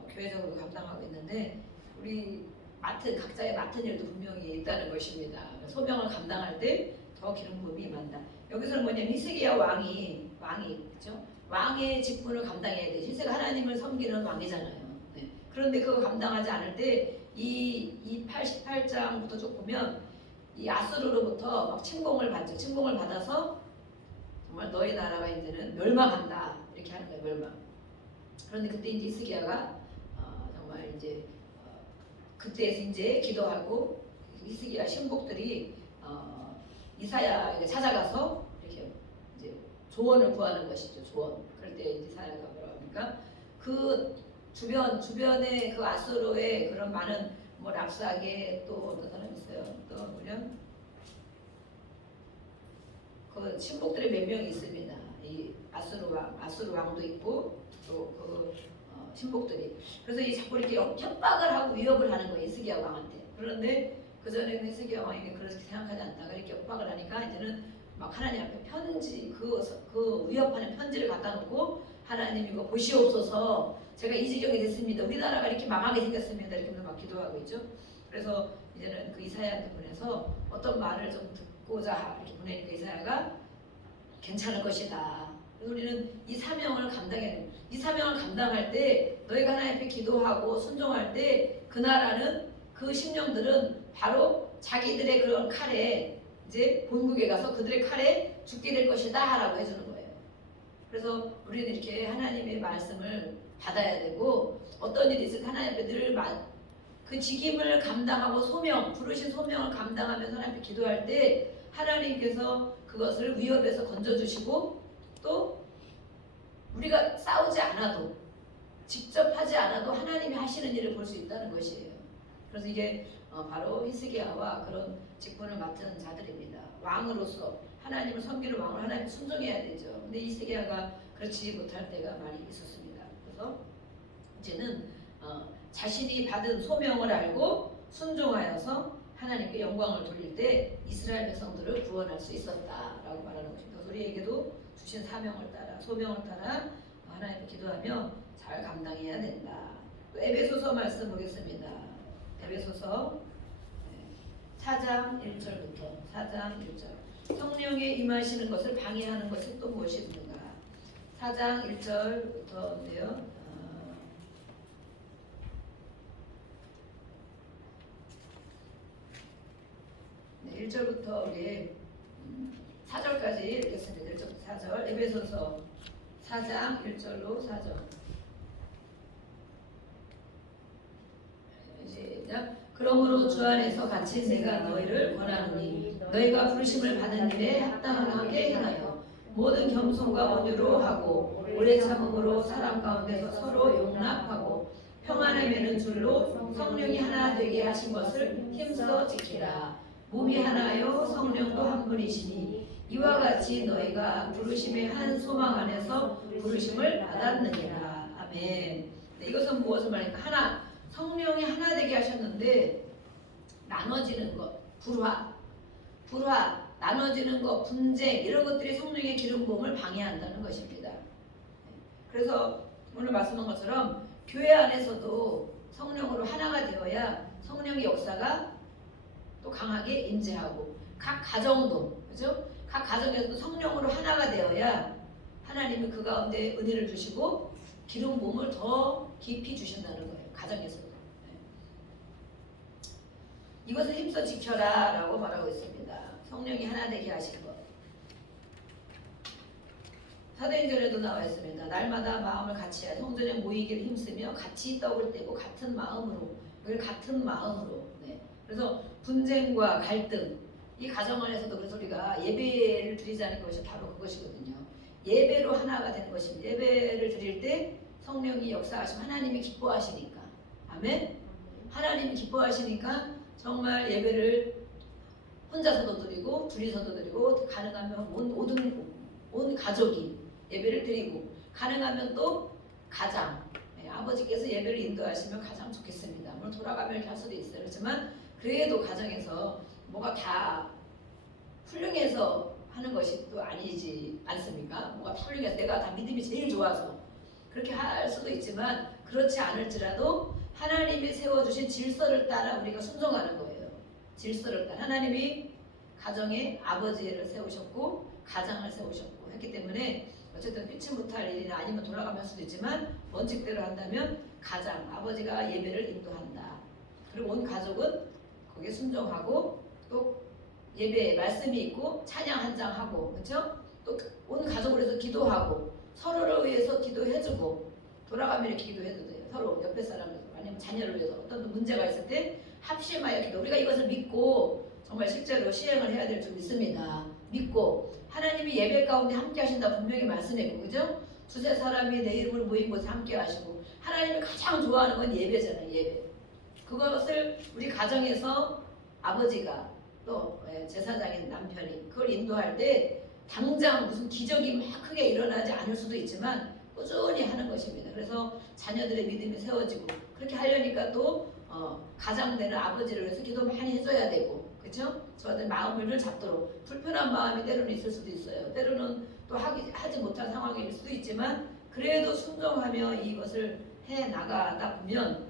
교회적으로 감당하고 있는데 우리 각자의 맡은 일도 분명히 있다는 것입니다. 소명을 감당할 때 더 기름 부음이 임한다. 여기서는 뭐냐면 히스기야 왕이 그죠? 왕의 직분을 감당해야 돼. 히스기야 하나님을 섬기는 왕이잖아요. 네. 그런데 그거 감당하지 않을 때 이 88장부터 쭉 보면 이 아수르로부터 막 침공을 받죠. 침공을 받아서 정말 너희 나라가 이제는 멸망한다 이렇게 하는 거예요. 멸망. 그런데 그때 이제 히스기야가 정말 이제 그때에서 이제 기도하고 히스기야 신복들이 이사야에게 찾아가서 이렇게 이제 조언을 구하는 것이죠. 조언. 그럴 때 이제 이사야가 뭐라고 합니까? 그 주변에 그 아수르의 그런 많은 뭐 랍사게 또 어떤 사람 있어요. 또 뭐냐? 그 신복들이 몇 명이 있습니다. 이 아수르 왕도 있고 또 그 신복들이. 그래서 이 자꾸 이렇게 협박을 하고 위협을 하는 거예요. 히스기야 왕한테. 그런데 그 전에는 히스기야 왕에게 그렇게 생각하지 않다가 이렇게 협박을 하니까 이제는 막 하나님 앞에 편지 그 위협하는 편지를 갖다 놓고 하나님 이거 보시옵소서 제가 이 지경이 됐습니다. 우리나라가 이렇게 망하게 생겼습니다. 이렇게 막 기도하고 있죠. 그래서 이제는 그 이사야한테 보내서 어떤 말을 좀 듣고자 이렇게 보내니까 이사야가 괜찮을 것이다. 그래서 우리는 이 사명을 감당해야 됩니다. 이 사명을 감당할 때 너희가 하나님 앞에 기도하고 순종할 때 그 나라는 그 심령들은 바로 자기들의 그런 칼에 이제 본국에 가서 그들의 칼에 죽게 될 것이다 라고 해주는 거예요. 그래서 우리는 이렇게 하나님의 말씀을 받아야 되고 어떤 일이 있을 때 하나님 앞에 늘 그 직임을 감당하고 부르신 소명을 감당하면서 하나님 앞에 기도할 때 하나님께서 그것을 위협에서 건져주시고 또 우리가 싸우지 않아도 직접 하지 않아도 하나님이 하시는 일을 볼 수 있다는 것이에요. 그래서 이게 바로 히스기야와 그런 직분을 맡은 자들입니다. 왕으로서 하나님을 섬기는 왕을 하나님 순종해야 되죠. 근데 히스기야가 그렇지 못할 때가 많이 있었습니다. 그래서 이제는 자신이 받은 소명을 알고 순종하여서 하나님께 영광을 돌릴 때 이스라엘 백성들을 구원할 수 있었다라고 말하는 것입니다. 그래서 우리에게도 주신 사명을 따라 소명을 따라 하나님께 기도하며 잘 감당해야 된다. 또 에베소서 말씀 보겠습니다. 에베소서 4장 1절부터 4장 1절 성령의 임하시는 것을 방해하는 것이 또 무엇이 있는가. 4장 1절부터인데요. 네, 1절부터 우리 4절까지 읽겠습니다. 1절부터 4절 에베소서 4장 1절로 4절 시작. 그러므로 주 안에서 갇힌 내가 너희를 권하노니 너희가 부르심을 받은 일에 합당하게 행하여 모든 겸손과 온유로 하고 오래 참음으로 사람 가운데서 서로 용납하고 평안을 맺는 줄로 성령이 하나 되게 하신 것을 힘써 지키라. 몸이 하나요 성령도 한 분이시니 이와 같이 너희가 부르심의 한 소망 안에서 부르심을 받았느니라. 아멘. 네, 이것은 무엇을 말합니까? 하나, 성령이 하나 되게 하셨는데 나눠지는 것, 불화, 나눠지는 것, 분쟁 이런 것들이 성령의 기름 부음을 방해한다는 것입니다. 그래서 오늘 말씀한 것처럼 교회 안에서도 성령으로 하나가 되어야 성령의 역사가 또 강하게 임재하고 각 가정도 그죠? 각 가정에서도 성령으로 하나가 되어야 하나님이 그 가운데 은혜를 주시고 기름 부음을 더 깊이 주신다는 거예요. 가정에서도. 네. 이것을 힘써 지켜라 라고 말하고 있습니다. 성령이 하나 되게 하신 것. 사도행전에도 나와 있습니다. 날마다 마음을 같이하여 성전에 모이기를 힘쓰며 같이 떡을 떼고 같은 마음으로 네. 그래서 분쟁과 갈등 이 가정 안에서도 그래서 우리가 예배를 드리자는 것이 바로 그것이거든요. 예배로 하나가 되는 것입니다. 예배를 드릴 때 성령이 역사하시면 하나님이 기뻐하시니까 아멘. 하나님이 기뻐하시니까 정말 예배를 혼자서도 드리고 둘이서도 드리고 가능하면 온 가족이 예배를 드리고 가능하면 또 가장 아버지께서 예배를 인도하시면 가장 좋겠습니다. 물론 돌아가면 이렇게 할 수도 있어요. 그렇지만 그래도 가정에서 뭐가 다 훌륭해서 하는 것이 또 아니지 않습니까? 뭐가 다 훌륭해서 내가 다 믿음이 제일 좋아서 그렇게 할 수도 있지만 그렇지 않을지라도 하나님이 세워주신 질서를 따라 우리가 순종하는 거예요. 질서를 따라 하나님이 가정에 아버지를 세우셨고 가장을 세우셨고 했기 때문에 어쨌든 피치 못할 일이나 아니면 돌아가면 수도 있지만 원칙대로 한다면 가장 아버지가 예배를 인도한다. 그리고 온 가족은 거기에 순종하고 또 예배에 말씀이 있고 찬양 한 장 하고 그렇죠? 또 온 가족을 위해서 기도하고 서로를 위해서 기도해주고 돌아가면 이렇게 기도해도 돼요. 서로 옆에 사람을 아니면 자녀를 위해서 어떤 문제가 있을 때 합심하여 기도. 우리가 이것을 믿고 정말 실제로 시행을 해야 될 줄 믿습니다. 믿고 하나님이 예배 가운데 함께 하신다 분명히 말씀했고 그죠? 두세 사람이 내 이름으로 모인 곳에 함께 하시고 하나님이 가장 좋아하는 건 예배잖아요. 예배. 그것을 우리 가정에서 아버지가 또 제사장인 남편이 그걸 인도할 때 당장 무슨 기적이 막 크게 일어나지 않을 수도 있지만 꾸준히 하는 것입니다. 그래서 자녀들의 믿음이 세워지고 그렇게 하려니까 또 가장되는 아버지를 위해서 기도 많이 해줘야 되고 그렇죠? 저한테 마음을 늘 잡도록 불편한 마음이 때로는 있을 수도 있어요. 때로는 또 하지 못할 상황일 수도 있지만 그래도 순종하며 이것을 해 나가다 보면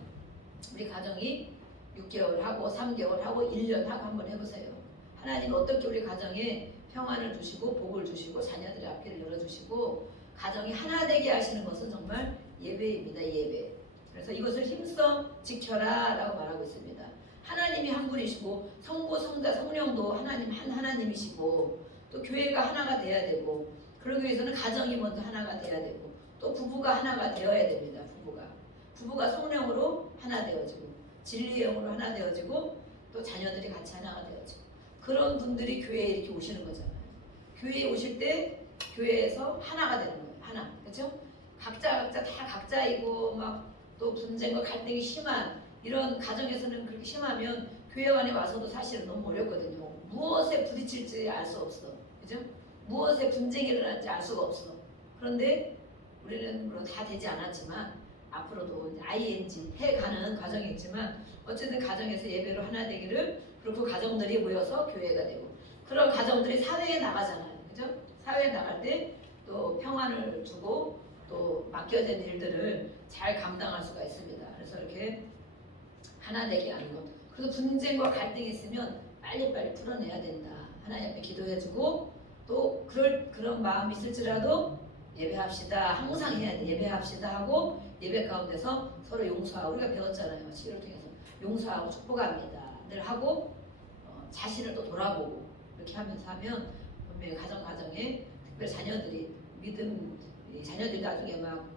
우리 가정이 6개월 하고 3개월 하고 1년 하고 한번 해보세요. 하나님 어떻게 우리 가정에 평안을 주시고 복을 주시고 자녀들의 앞길을 열어주시고 가정이 하나 되게 하시는 것은 정말 예배입니다. 예배. 그래서 이것을 힘써 지켜라 라고 말하고 있습니다. 하나님이 한 분이시고 성부, 성자, 성령도 하나님 한 하나님이시고 또 교회가 하나가 돼야 되고 그러기 위해서는 가정이 먼저 하나가 돼야 되고 또 부부가 하나가 되어야 됩니다. 부부가 성령으로 하나 되어지고 진리의 영으로 하나 되어지고 또 자녀들이 같이 하나가 되어지고 그런 분들이 교회에 이렇게 오시는 거잖아요. 교회에 오실 때 교회에서 하나가 되는 거예요. 하나. 그렇죠? 각자 다 각자이고 막 또 분쟁과 갈등이 심한 이런 가정에서는 그렇게 심하면 교회 안에 와서도 사실은 너무 어렵거든요. 무엇에 부딪힐지 알 수 없어. 그죠? 무엇에 분쟁이 일어날지 알 수가 없어. 그런데 우리는 물론 다 되지 않았지만 앞으로도 이제 ING 해가는 과정이 있지만 어쨌든 가정에서 예배로 하나 되기를 그리고 그 가정들이 모여서 교회가 되고 그런 가정들이 사회에 나가잖아요. 그죠? 사회에 나갈 때 또 평안을 주고 또 맡겨진 일들을 잘 감당할 수가 있습니다. 그래서 이렇게 하나 되게 하는 것. 그래서 분쟁과 갈등이 있으면 빨리빨리 풀어내야 된다. 하나님 앞에 기도해주고 또 그런 마음이 있을지라도 예배합시다. 항상 해야 돼. 예배합시다 하고 예배 가운데서 서로 용서하고 우리가 배웠잖아요. 시를 통해서 용서하고 축복합니다. 늘 하고 자신을 또 돌아보고 이렇게 하면서 하면 분명히 가정에 특별히 자녀들이 믿음 자녀들이 나중에 막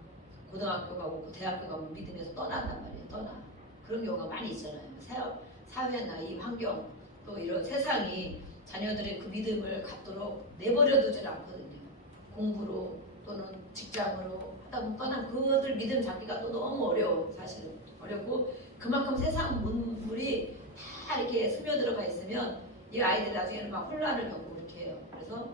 고등학교 가고 대학교 가고 믿음에서 떠난단 말이에요. 그런 경우가 많이 있잖아요. 사회나 이 환경 또 이런 세상이 자녀들의 그 믿음을 갖도록 내버려 두질 않거든요. 공부로 또는 직장으로 하다 보면 떠난 그들 믿음 잡기가 또 너무 어려워. 사실은 어렵고 그만큼 세상 문물이 다 이렇게 스며들어가 있으면 이 아이들 나중에는 막 혼란을 겪고 그렇게 해요. 그래서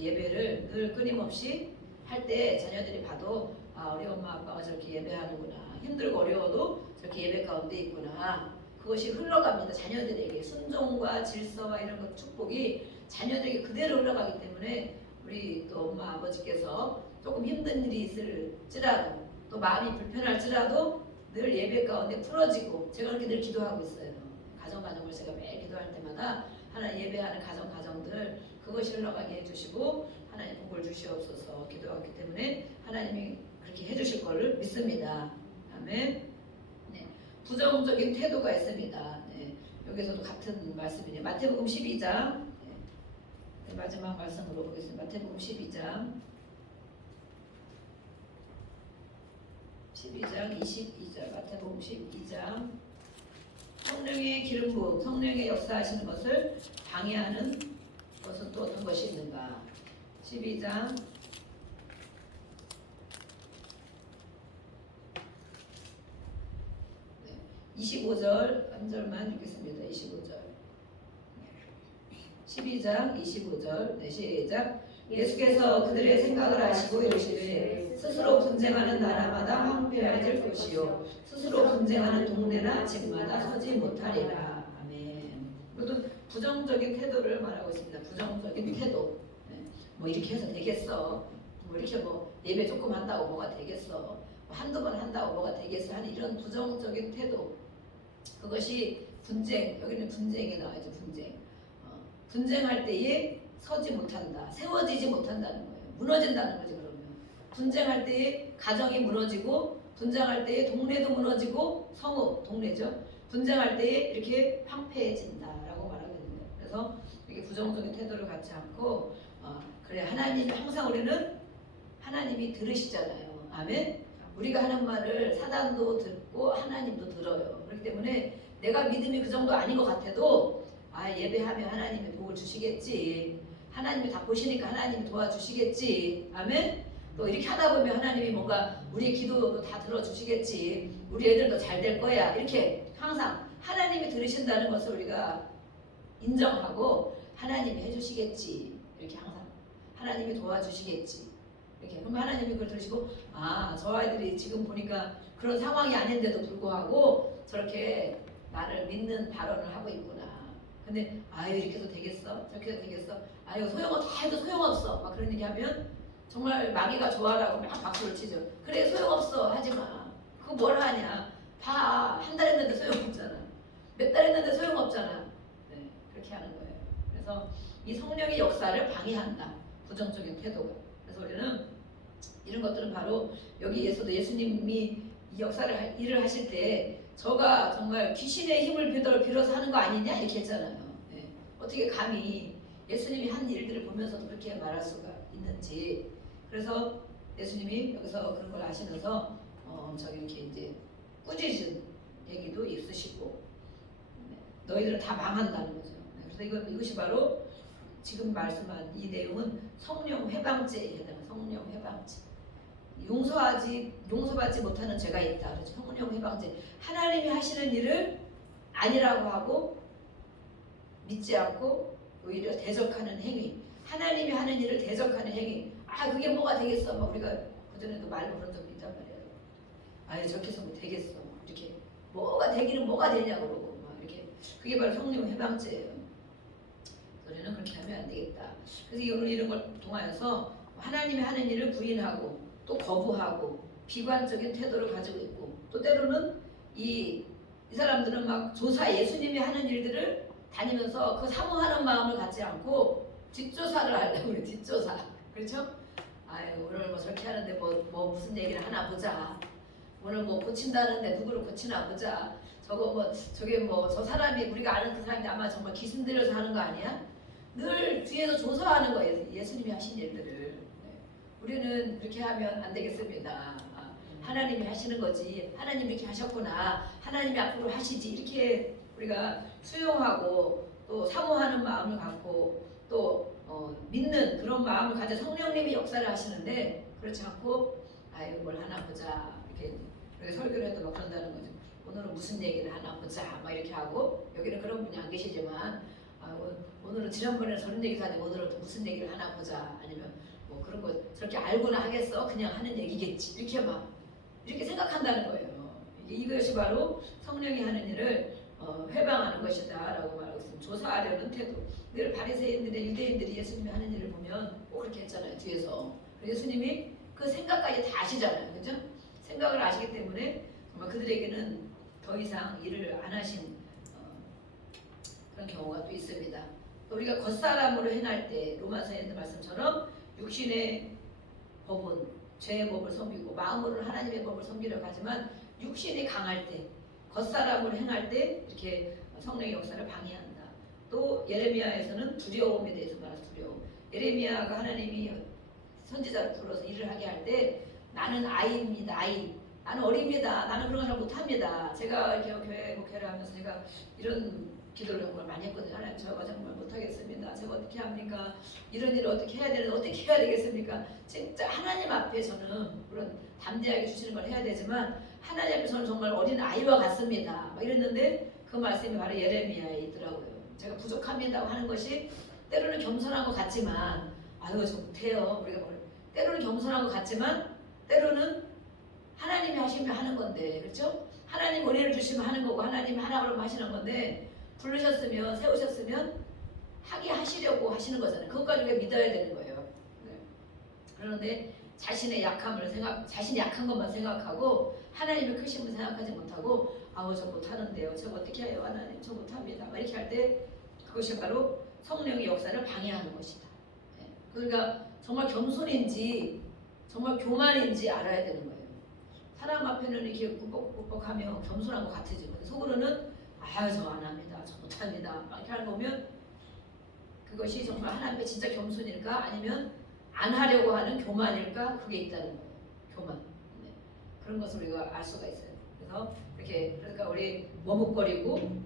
이렇게 예배를 늘 끊임없이 할 때 자녀들이 봐도 아, 우리 엄마 아빠가 저렇게 예배하는구나. 힘들고 어려워도 저렇게 예배 가운데 있구나. 그것이 흘러갑니다. 자녀들에게 순종과 질서와 이런 것 축복이 자녀들에게 그대로 흘러가기 때문에 우리 또 엄마 아버지께서 조금 힘든 일이 있을지라도 또 마음이 불편할지라도 늘 예배 가운데 풀어지고 제가 그렇게 늘 기도하고 있어요. 가정을 제가 매일 기도할 때마다 하나님 예배하는 가정들 그것이 흘러가게 해주시고 하나님 복을 주시옵소서 기도하기 때문에 하나님이 그렇게 해주실 것을 믿습니다. 아멘. 네. 부정적인 태도가 있습니다. 네. 여기서도 같은 말씀이네요. 마태복음 12장 네. 마지막 말씀으로 보겠습니다. 마태복음 12장 22절 마태복음 12장 성령의 기름 부음 성령의 역사하시는 것을 방해하는 것은 또 어떤 것이 있는가 12장 25절 한 절만 읽겠습니다. 25절 12장 25절. 네, 시작. 예수께서 그들의 생각을 아시고 이르시되 스스로 분쟁하는 나라마다 황폐해질 것이요 스스로 분쟁하는 동네나 집마다 서지 못하리라. 아멘. 이것도 부정적인 태도를 말하고 있습니다. 부정적인 태도. 네. 뭐 이렇게 해서 되겠어. 뭐 이렇게 뭐 예배 조금 한다고 뭐가 되겠어. 뭐 한두 번 한다고 뭐가 되겠어 하는 이런 부정적인 태도. 그것이 분쟁. 여기는 분쟁이 나와야죠. 분쟁. 분쟁할 때에 서지 못한다. 세워지지 못한다는 거예요. 무너진다는 거지. 그러면 분쟁할 때에 가정이 무너지고, 분쟁할 때에 동네도 무너지고, 성읍, 동네죠. 분쟁할 때에 이렇게 황폐해진다라고 말하거든요. 그래서 이게 부정적인 태도를 갖지 않고, 그래 하나님이 항상 우리는 하나님이 들으시잖아요. 아멘. 우리가 하는 말을 사단도 듣고 하나님도 들어요. 그렇기 때문에 내가 믿음이 그 정도 아닌 것 같아도 예배하면 하나님이 복을 주시겠지. 하나님이 다 보시니까 하나님이 도와주시겠지. 아멘. 또 이렇게 하다 보면 하나님이 뭔가 우리의 기도도 다 들어주시겠지. 우리 애들도 잘 될 거야. 이렇게 항상 하나님이 들으신다는 것을 우리가 인정하고 하나님이 해주시겠지. 이렇게 항상 하나님이 도와주시겠지. 이렇게 그럼 하나님이 그걸 들으시고 저 아이들이 지금 보니까 그런 상황이 아닌데도 불구하고 저렇게 나를 믿는 발언을 하고 있구나. 근데 이렇게 해도 되겠어? 저렇게 해도 되겠어? 다 해도 소용없어. 막 그런 얘기하면 정말 마귀가 좋아라고 막 박수를 치죠. 그래 소용없어 하지마. 그거 뭘 하냐. 봐. 한 달 했는데 소용없잖아. 몇 달 했는데 소용없잖아. 네, 그렇게 하는 거예요. 그래서 이 성령의 역사를 방해한다. 부정적인 태도가. 그래서 우리는 이런 것들은 바로 여기에서도 예수님이 이 역사를 일을 하실 때 저가 정말 귀신의 힘을 빌어서 하는 거 아니냐 이렇게 했잖아요. 네. 어떻게 감히 예수님이 한 일들을 보면서도 그렇게 말할 수가 있는지. 그래서 예수님이 여기서 그런 걸 아시면서 저기 이렇게 이제 꾸짖은 얘기도 있으시고, 네. 너희들은 다 망한다는 거죠. 네. 그래서 이것이 바로 지금 말씀한 이 내용은 성령 회방죄에 해당해요. 성령 회방죄. 용서받지 못하는 죄가 있다. 그렇죠. 성령 회방죄. 하나님이 하시는 일을 아니라고 하고 믿지 않고 오히려 대적하는 행위. 하나님이 하는 일을 대적하는 행위. 그게 뭐가 되겠어. 막 우리가 그전에도 말로 그런 적도 있단 말이에요. 저렇게 해서 뭐 되겠어. 이렇게 뭐가 되기는 뭐가 되냐고 그러고 막 이렇게. 그게 바로 성령 회방죄예요. 우리는 그렇게 하면 안 되겠다. 그래서 오늘 이런 걸 통하여서 하나님이 하는 일을 부인하고 또 거부하고 비관적인 태도를 가지고 있고, 또 때로는 이 사람들은 막 예수님이 하는 일들을 다니면서 그 사모하는 마음을 갖지 않고 뒷조사를 하려고 그래. 뒷조사. 그렇죠? 오늘 뭐 저렇게 하는데 뭐 무슨 얘기를 하나 보자. 오늘 뭐 고친다는데 누구를 고치나 보자. 저게 저 사람이 우리가 아는 그 사람이 아마 정말 귀신 들여서 하는 거 아니야? 늘 뒤에서 조사하는 거예요. 예수님이 하신 일들을. 우리는 그렇게 하면 안 되겠습니다. 하나님이 하시는 거지. 하나님이 이렇게 하셨구나. 하나님이 앞으로 하시지. 이렇게 우리가 수용하고 또 사모하는 마음을 갖고 또 믿는 그런 마음을 가져 성령님이 역사를 하시는데, 그렇지 않고 뭘 하나 보자. 이렇게 설교를 해도 막 그런다는 거죠. 오늘은 무슨 얘기를 하나 보자. 막 이렇게 하고, 여기는 그런 분이 안 계시지만 오늘은 지난번에 저런 얘기도 하는데 오늘은 또 무슨 얘기를 하나 보자. 아니면 뭐 그런 거 저렇게 알고나 하겠어? 그냥 하는 얘기겠지. 이렇게 생각한다는 거예요. 이것이 바로 성령이 하는 일을 회방하는 것이다 라고 말하고 있습니다. 조사하려는 태도. 늘 바리새인들의 유대인들이 예수님이 하는 일을 보면 꼭 그렇게 했잖아요. 뒤에서. 예수님이 그 생각까지 다 아시잖아요. 그죠? 생각을 아시기 때문에 정말 그들에게는 더 이상 일을 안 하신 그런 경우가 또 있습니다. 우리가 겉사람으로 행할 때 로마서에 있는 말씀처럼 육신의 법은 죄의 법을 섬기고 마음으로는 하나님의 법을 섬기려고 하지만 육신이 강할 때, 겉사람으로 행할 때 이렇게 성령의 역사를 방해한다. 또 예레미야에서는 두려움에 대해서 말해서 두려움. 예레미야가 하나님이 선지자를 불러서 일을 하게 할 때 나는 아이입니다. 나는 어립니다. 나는 그런 걸 잘 못합니다. 제가 이렇게 교회 목회를 하면서 제가 이런 기도를 정말 많이 했거든요. 하나님, 저가 정말 못하겠습니다. 제가 어떻게 합니까? 이런 일을 어떻게 해야 되는데 어떻게 해야 되겠습니까? 진짜 하나님 앞에 저는 물론 담대하게 주시는 걸 해야 되지만 하나님 앞에 저는 정말 어린 아이와 같습니다. 막 이랬는데 그 말씀이 바로 예레미야에 있더라고요. 제가 부족합니다 하는 것이 때로는 겸손한 것 같지만 아유 저 못해요. 우리가 때로는 겸손한 것 같지만 때로는 하나님이 하시면 하는 건데 그렇죠? 하나님 은혜를 주시면 하는 거고 하나님이 하라 그러면 하시는 건데 부르셨으면 세우셨으면 하게 하시려고 하시는 거잖아요. 그것까지 우리가 믿어야 되는 거예요. 네. 그런데 자신의 자신이 약한 것만 생각하고 하나님의 크심을 생각하지 못하고 아우 저 못하는데요. 저 어떻게 해요 하나님 저 못합니다. 이렇게 할 때 그것이 바로 성령의 역사를 방해하는 것이다. 네. 그러니까 정말 겸손인지 정말 교만인지 알아야 되는 거예요. 사람 앞에는 이렇게 꾹꾹꾹꾹하며 겸손한 것 같아지고 속으로는 아유 저 안 합니다. 저 못합니다. 이렇게 하는 거 보면 그것이 정말 하나님 앞에 진짜 겸손일까 아니면 안 하려고 하는 교만일까 그게 있다는 거예요. 교만. 네. 그런 것을 우리가 알 수가 있어요. 그래서 이렇게 그러니까 우리 머뭇거리고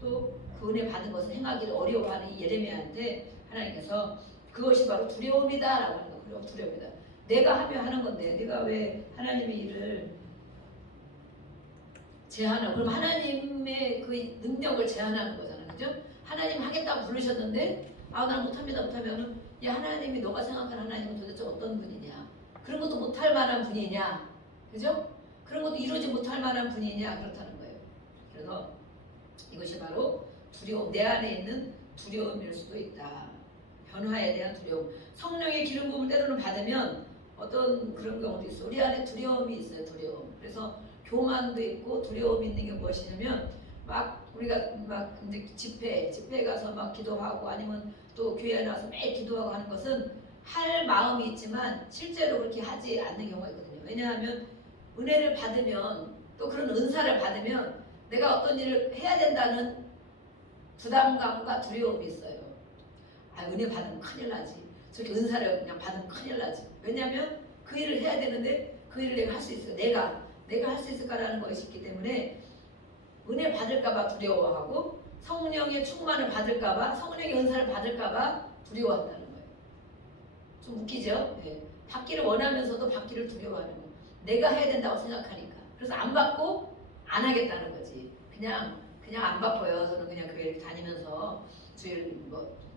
또 그 은혜 받은 것을 행하기를 어려워하는 이 예레미야한테 하나님께서 그것이 바로 두려움이다라고 하는 거예요. 두려움이다. 내가 하면 하는 건데 내가 왜 하나님의 일을 제한하고 그럼 하나님의 그 능력을 제한하는 거잖아요. 그죠? 하나님 하겠다고 부르셨는데 아 나 못합니다 못하면 야 하나님이 너가 생각하는 하나님은 도대체 어떤 분이냐 그런 것도 못할 만한 분이냐 그죠? 그런 것도 이루지 못할 만한 분이냐 그렇다는 거예요. 그래서 이것이 바로 두려움 내 안에 있는 두려움일 수도 있다. 변화에 대한 두려움 성령의 기름 부음을 때로는 받으면 어떤 그런 경우도 있어. 우리 안에 두려움이 있어요. 두려움. 그래서 교만도 있고 두려움이 있는 게 무엇이냐면 막 우리가 막 이제 집회에 가서 막 기도하고 아니면 또 교회에 나와서 매일 기도하고 하는 것은 할 마음이 있지만 실제로 그렇게 하지 않는 경우가 있거든요. 왜냐하면 은혜를 받으면 또 그런 은사를 받으면 내가 어떤 일을 해야 된다는 부담감과 두려움이 있어요. 아 은혜 받으면 큰일 나지. 저렇게 은사를 그냥 받으면 큰일 나지. 왜냐하면 그 일을 해야 되는데 그 일을 내가 할 수 있을까? 내가 할 수 있을까라는 것이 있기 때문에 은혜 받을까봐 두려워하고 성령의 충만을 받을까봐 성령의 은사를 받을까봐 두려워한다는 거예요. 좀 웃기죠? 네. 받기를 원하면서도 받기를 두려워하는 거예요. 내가 해야 된다고 생각하니까. 그래서 안 받고 안 하겠다는 거지. 그냥 안 바빠요. 저는 그냥 교회를 다니면서 주일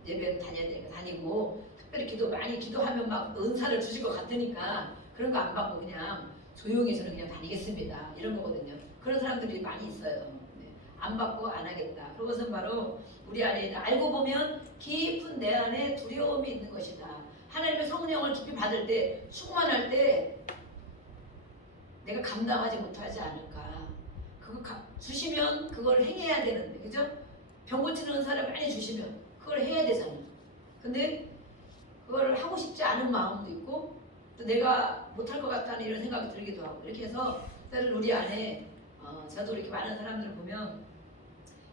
예배를 다녀야 되니까 다니고 특별히 많이 기도하면 막 은사를 주실 것 같으니까 그런 거 안 받고 그냥 조용히 저는 그냥 다니겠습니다. 이런 거거든요. 그런 사람들이 많이 있어요. 네. 안 받고 안 하겠다. 그것은 바로 우리 안에 있는 알고 보면 깊은 내 안에 두려움이 있는 것이다. 하나님의 성령을 깊이 받을 때 충만할 때 내가 감당하지 못하지 않을까. 그거 주시면 그걸 행해야 되는데 그죠? 병 고치는 은사를 많이 주시면 그걸 해야 되잖아. 근데 그걸 하고 싶지 않은 마음도 있고 또 내가 못할 것 같다는 이런 생각이 들기도 하고 이렇게 해서 때는 우리 안에 저도 이렇게 많은 사람들을 보면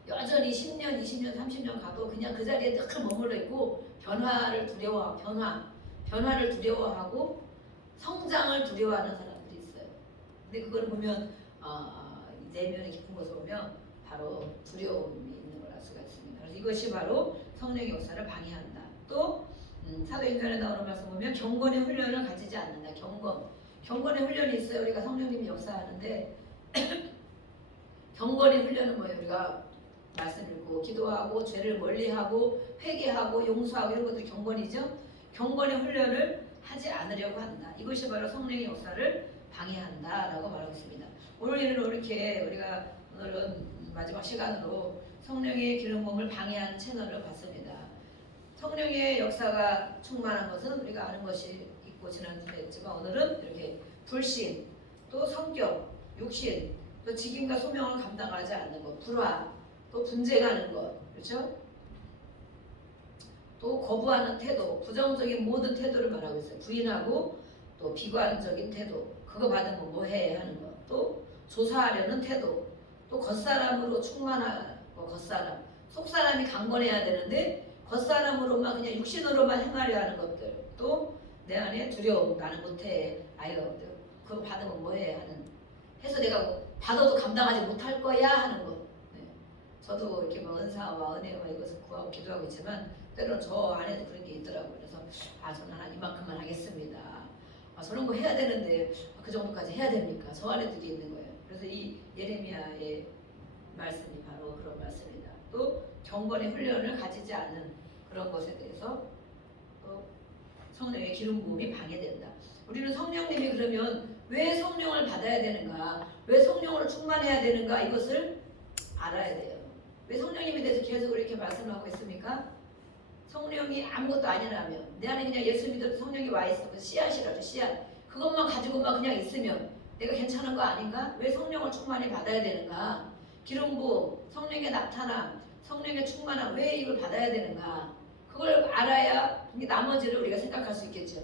여전히 10년, 20년, 30년 가도 그냥 그 자리에 늘 머물러 있고 변화를 두려워하고 성장을 두려워하는 사람들이 있어요. 근데 그걸 보면 내면의 깊은 것을 보면 바로 두려움이 있는 걸 알 수가 있습니다. 그래서 이것이 바로 성령의 역사를 방해한다. 또 사도행전에 나오는 말씀 보면 경건의 훈련을 가지지 않는다. 경건의 훈련이 있어요. 우리가 성령님이 역사하는데 경건의 훈련은 뭐예요? 우리가 말씀 읽고 기도하고 죄를 멀리하고 회개하고 용서하고 이런 것들이 경건이죠. 경건의 훈련을 하지 않으려고 한다. 이것이 바로 성령의 역사를 방해한다라고 말하고 있습니다. 오늘은 이렇게 우리가 오늘은 마지막 시간으로 성령의 기름 부음을 방해하는 채널을 봤습니다. 성령의 역사가 충만한 것은 우리가 아는 것이 있고 지난주에 했지만 오늘은 이렇게 불신, 또 성격, 육신, 또 직임과 소명을 감당하지 않는 것, 불화, 또 분쟁하는 것, 그렇죠? 또 거부하는 태도, 부정적인 모든 태도를 말하고 있어요. 부인하고 또 비관적인 태도, 그거 받으면 뭐해 하는 것, 또 조사하려는 태도, 또 겉사람으로 충만하고 겉사람, 속사람이 강건해야 되는데 겉사람으로만 그냥 육신으로만 행하려 하는 것들, 또 내 안에 두려움, 나는 못해, 아유 그거 받으면 뭐해 하는, 해서 내가 받아도 감당하지 못할 거야 하는 것. 네. 저도 이렇게 은사와 은혜와 이것을 구하고 기도하고 있지만 때로는 저 안에도 그런 게 있더라고요. 그래서 저는 한 이만큼만 하겠습니다. 저런 거 해야 되는데 그 정도까지 해야 됩니까? 저 안에도 이게 있는 거예요. 그래서 이 예레미야의 말씀이 바로 그런 말씀이다. 또 경건의 훈련을 가지지 않는 그런 것에 대해서 또 성령의 기름 부음이 방해된다. 우리는 성령님이 그러면 왜 성령을 받아야 되는가? 왜 성령으로 충만해야 되는가? 이것을 알아야 돼요. 왜 성령님에 대해서 계속 이렇게 말씀하고 있습니까? 성령이 아무것도 아니라면 내 안에 그냥 예수 믿어도 성령이 와 있어. 그 씨앗이라죠. 씨앗. 그것만 가지고만 그냥 있으면 내가 괜찮은 거 아닌가? 왜 성령을 충만히 받아야 되는가? 기름 부음, 성령의 나타남, 성령의 충만함 왜 이걸 받아야 되는가? 그걸 알아야 나머지를 우리가 생각할 수 있겠죠.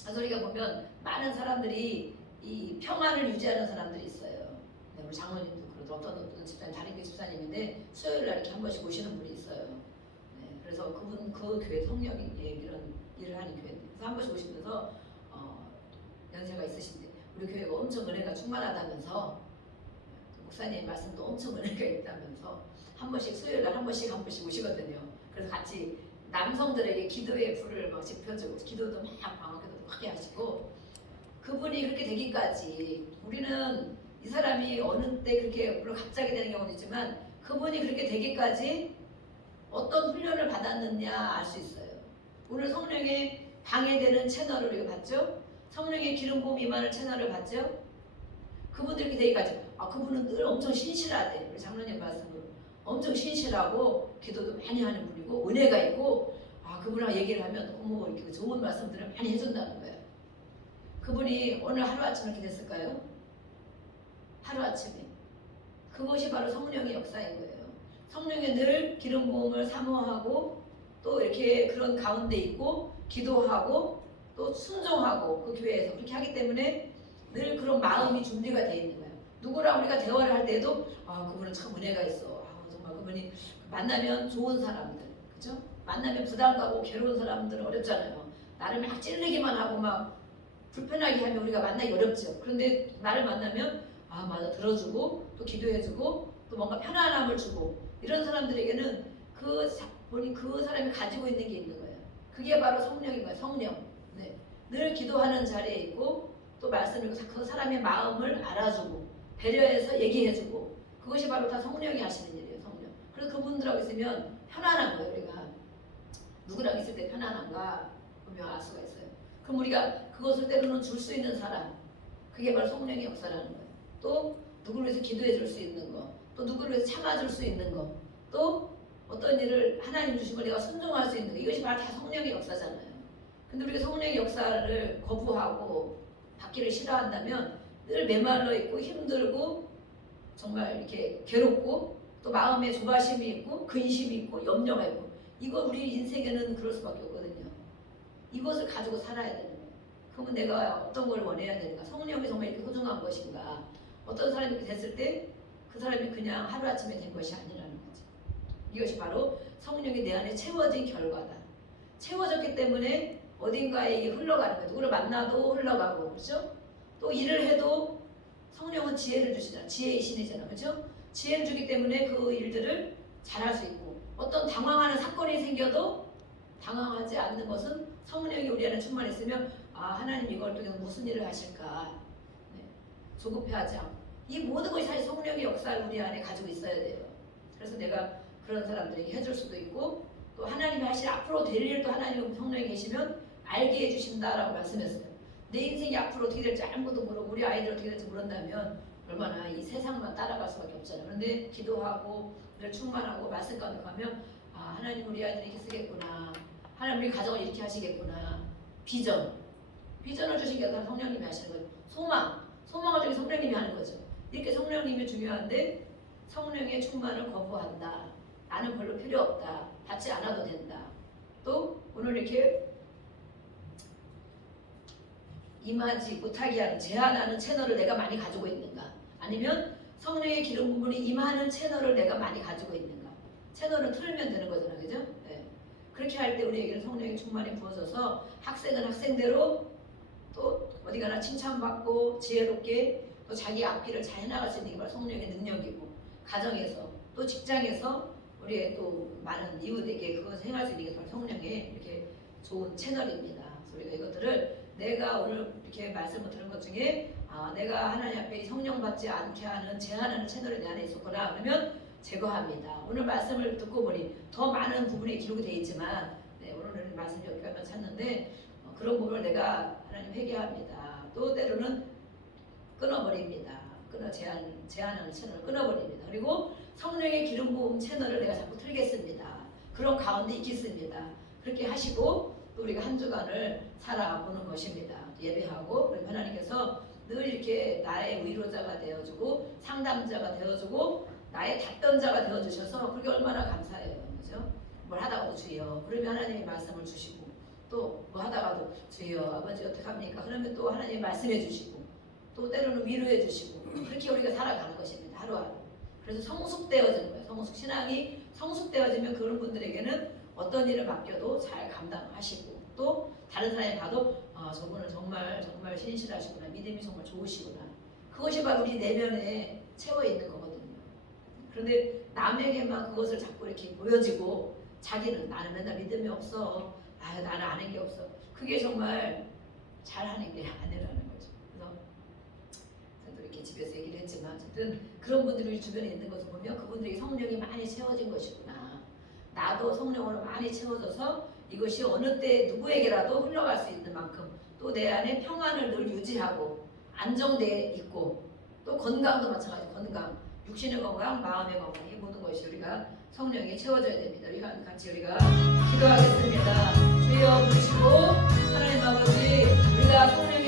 그래서 우리가 보면 많은 사람들이 이 평안을 유지하는 사람들이 있어요. 네, 우리 장로님도 그렇고 어떤 집사님, 다른 교회 집사님인데 수요일 날 이렇게 한 번씩 오시는 분이 있어요. 네, 그래서 그분 그 교회 성령이 이런 일을 하는 교회인데 그래서 한 번씩 오시면서 연세가 있으신데 우리 교회가 엄청 은혜가 충만하다면서 목사님 말씀도 엄청 은혜가 있다면서 한 번씩 수요일 날 한 번씩 오시거든요. 그래서 같이 남성들에게 기도의 불을 막 지펴주고 기도도 막 방언기도도 크게 하시고 그분이 그렇게 되기까지 우리는 이 사람이 어느 때 그렇게 물론 갑자기 되는 경우도 있지만 그분이 그렇게 되기까지 어떤 훈련을 받았느냐 알 수 있어요. 오늘 성령의 방해되는 채널을 우리가 봤죠? 성령의 기름 부음 임하는 채널을 봤죠? 그분들이 이렇게 되기까지 그분은 늘 엄청 신실하대. 우리 장로님 말씀으로 엄청 신실하고 기도도 많이 하는 분이고 은혜가 있고 그분하고 얘기를 하면 너무 이렇게 좋은 말씀들을 많이 해준다는 거예요. 그분이 오늘 하루아침에 이렇게 됐을까요? 하루아침에. 그것이 바로 성령의 역사인 거예요. 성령이 늘 기름 부음을 사모하고 또 이렇게 그런 가운데 있고 기도하고 또 순종하고 그 교회에서 그렇게 하기 때문에 늘 그런 마음이 준비가 되어 있는 거예요. 누구랑 우리가 대화를 할 때도 그분은 참 은혜가 있어. 정말 그분이 만나면 좋은 사람들, 그죠? 만나면 부담 가고 괴로운 사람들은 어렵잖아요. 나를 막 찔리기만 하고 막 불편하게 하면 우리가 만나기 어렵죠. 그런데 나를 만나면 맞아 들어주고 또 기도해주고 또 뭔가 편안함을 주고 이런 사람들에게는 그 사람이 가지고 있는 게 있는 거예요. 그게 바로 성령인 거예요. 성령. 네. 늘 기도하는 자리에 있고 또 말씀을 그 사람의 마음을 알아주고 배려해서 얘기해주고 그것이 바로 다 성령이 하시는 일이에요. 성령. 그래서 그분들하고 있으면 편안한 거예요. 우리가 누구랑 있을 때 편안한가 보면 알 수가 있어요. 그럼 우리가 그것을 때로는 줄 수 있는 사람 그게 바로 성령의 역사라는 거예요. 또 누구를 위해서 기도해 줄 수 있는 거, 또 누구를 위해서 참아줄 수 있는 거, 또 어떤 일을 하나님 주신 걸 내가 순종할 수 있는 거 이것이 바로 다 성령의 역사잖아요. 근데 우리가 성령의 역사를 거부하고 받기를 싫어한다면 늘 메말라 있고 힘들고 정말 이렇게 괴롭고 또 마음에 조바심이 있고 근심이 있고 염려가 있고 이거 우리 인생에는 그럴 수밖에 없거든요. 이것을 가지고 살아야 되는 거예요. 그러면 내가 어떤 걸 원해야 되는가? 성령이 정말 이렇게 소중한 것인가? 어떤 사람이 이렇게 됐을 때 그 사람이 그냥 하루아침에 된 것이 아니라는 거죠. 이것이 바로 성령이 내 안에 채워진 결과다. 채워졌기 때문에 어딘가에 이게 흘러가는 거예요. 누구를 만나도 흘러가고 그렇죠? 또 일을 해도 성령은 지혜를 주시잖아요. 지혜의 신이잖아요. 그렇죠? 지혜를 주기 때문에 그 일들을 잘할 수 있고 어떤 당황하는 사건이 생겨도 당황하지 않는 것은 성령이 우리 안에 충만했으면 하나님 이걸 통해서 무슨 일을 하실까 조급해하지 않고 이 모든 것이 사실 성령의 역사를 우리 안에 가지고 있어야 돼요. 그래서 내가 그런 사람들에게 해줄 수도 있고 또 하나님이 하실 앞으로 될 일도 하나님 성령이 계시면 알게 해주신다라고 말씀했어요. 내 인생이 앞으로 어떻게 될지 아무것도 모르고 우리 아이들 어떻게 될지 모른다면 얼마나 이 세상만 따라갈 수밖에 없잖아요. 그런데 기도하고 늘 충만하고 말씀 가운데 가면 하나님 우리 아이들이 이렇게 쓰겠구나. 하나님 우리 가정을 이렇게 하시겠구나. 비전을 주신 게 아니라 성령님이 하시는 거예요. 소망을 주기 성령님이 하는 거죠. 이렇게 성령님이 중요한데 성령의 충만을 거부한다. 나는 별로 필요 없다. 받지 않아도 된다. 또 오늘 이렇게 임하지 못하게 하는 제한하는 채널을 내가 많이 가지고 있는가? 아니면 성령의 기름 부분이 임하는 채널을 내가 많이 가지고 있는가? 채널을 틀면 되는 거잖아요, 그죠? 네. 그렇게 할 때 우리에게는 성령의 충만이 부어져서 학생은 학생대로 또 어디 가나 칭찬받고 지혜롭게 또 자기 앞길을 잘 해나갈 수 있는 게 바로 성령의 능력이고 가정에서 또 직장에서 우리의 또 많은 이웃에게 그것을 행할 수 있는 게 바로 성령의 이렇게 좋은 채널입니다. 그래서 우리가 이것들을 내가 오늘 이렇게 말씀을 들은 것 중에 내가 하나님 앞에 성령 받지 않게 하는 제한하는 채널이 내 안에 있었구나. 그러면 제거합니다. 오늘 말씀을 듣고 보니 더 많은 부분이 기록이 되어 있지만 오늘은 말씀 몇 개만 찾는데 그런 부분을 내가 하나님 회개합니다. 또 때로는 끊어버립니다. 제한하는 채널을 끊어버립니다. 그리고 성령의 기름 부음 채널을 내가 자꾸 틀겠습니다. 그런 가운데 있겠습니다. 그렇게 하시고 또 우리가 한 주간을 살아보는 것입니다. 예배하고 그리고 하나님께서 늘 이렇게 나의 위로자가 되어주고 상담자가 되어주고 나의 답변자가 되어주셔서 그게 얼마나 감사해요. 그죠? 뭘 하다가도 주여 그러면 하나님이 말씀을 주시고 또 뭐 하다가도 주여 아버지 어떡합니까? 그러면 또 하나님이 말씀해 주시고 또 때로는 위로해 주시고 그렇게 우리가 살아가는 것입니다. 하루하루. 그래서 성숙되어지는 거예요. 신앙이 성숙되어지면 그런 분들에게는 어떤 일을 맡겨도 잘 감당하시고 또 다른 사람이 봐도 저분은 정말 신실하시구나. 믿음이 정말 좋으시구나. 그것이 바로 우리 내면에 채워 있는 거거든요. 그런데 남에게만 그것을 자꾸 이렇게 보여지고 자기는 나는 맨날 믿음이 없어. 나는 아는 게 없어. 그게 정말 잘하는 게 아니라는 거죠. 그래서 저도 이렇게 집에서 얘기를 했지만 어쨌든 그런 분들이 우리 주변에 있는 것을 보면 그분들에게 성령이 많이 채워진 것이구나. 나도 성령으로 많이 채워져서 이것이 어느 때 누구에게라도 흘러갈 수 있는 만큼 또 내 안에 평안을 늘 유지하고 안정되어 있고 또 건강도 마찬가지. 건강, 육신의 건강, 마음의 건강 이 모든 것이 우리가 성령이 채워져야 됩니다. 우리가 같이 기도하겠습니다. 주여 부르시고 하나님 아버지 우리가 성령의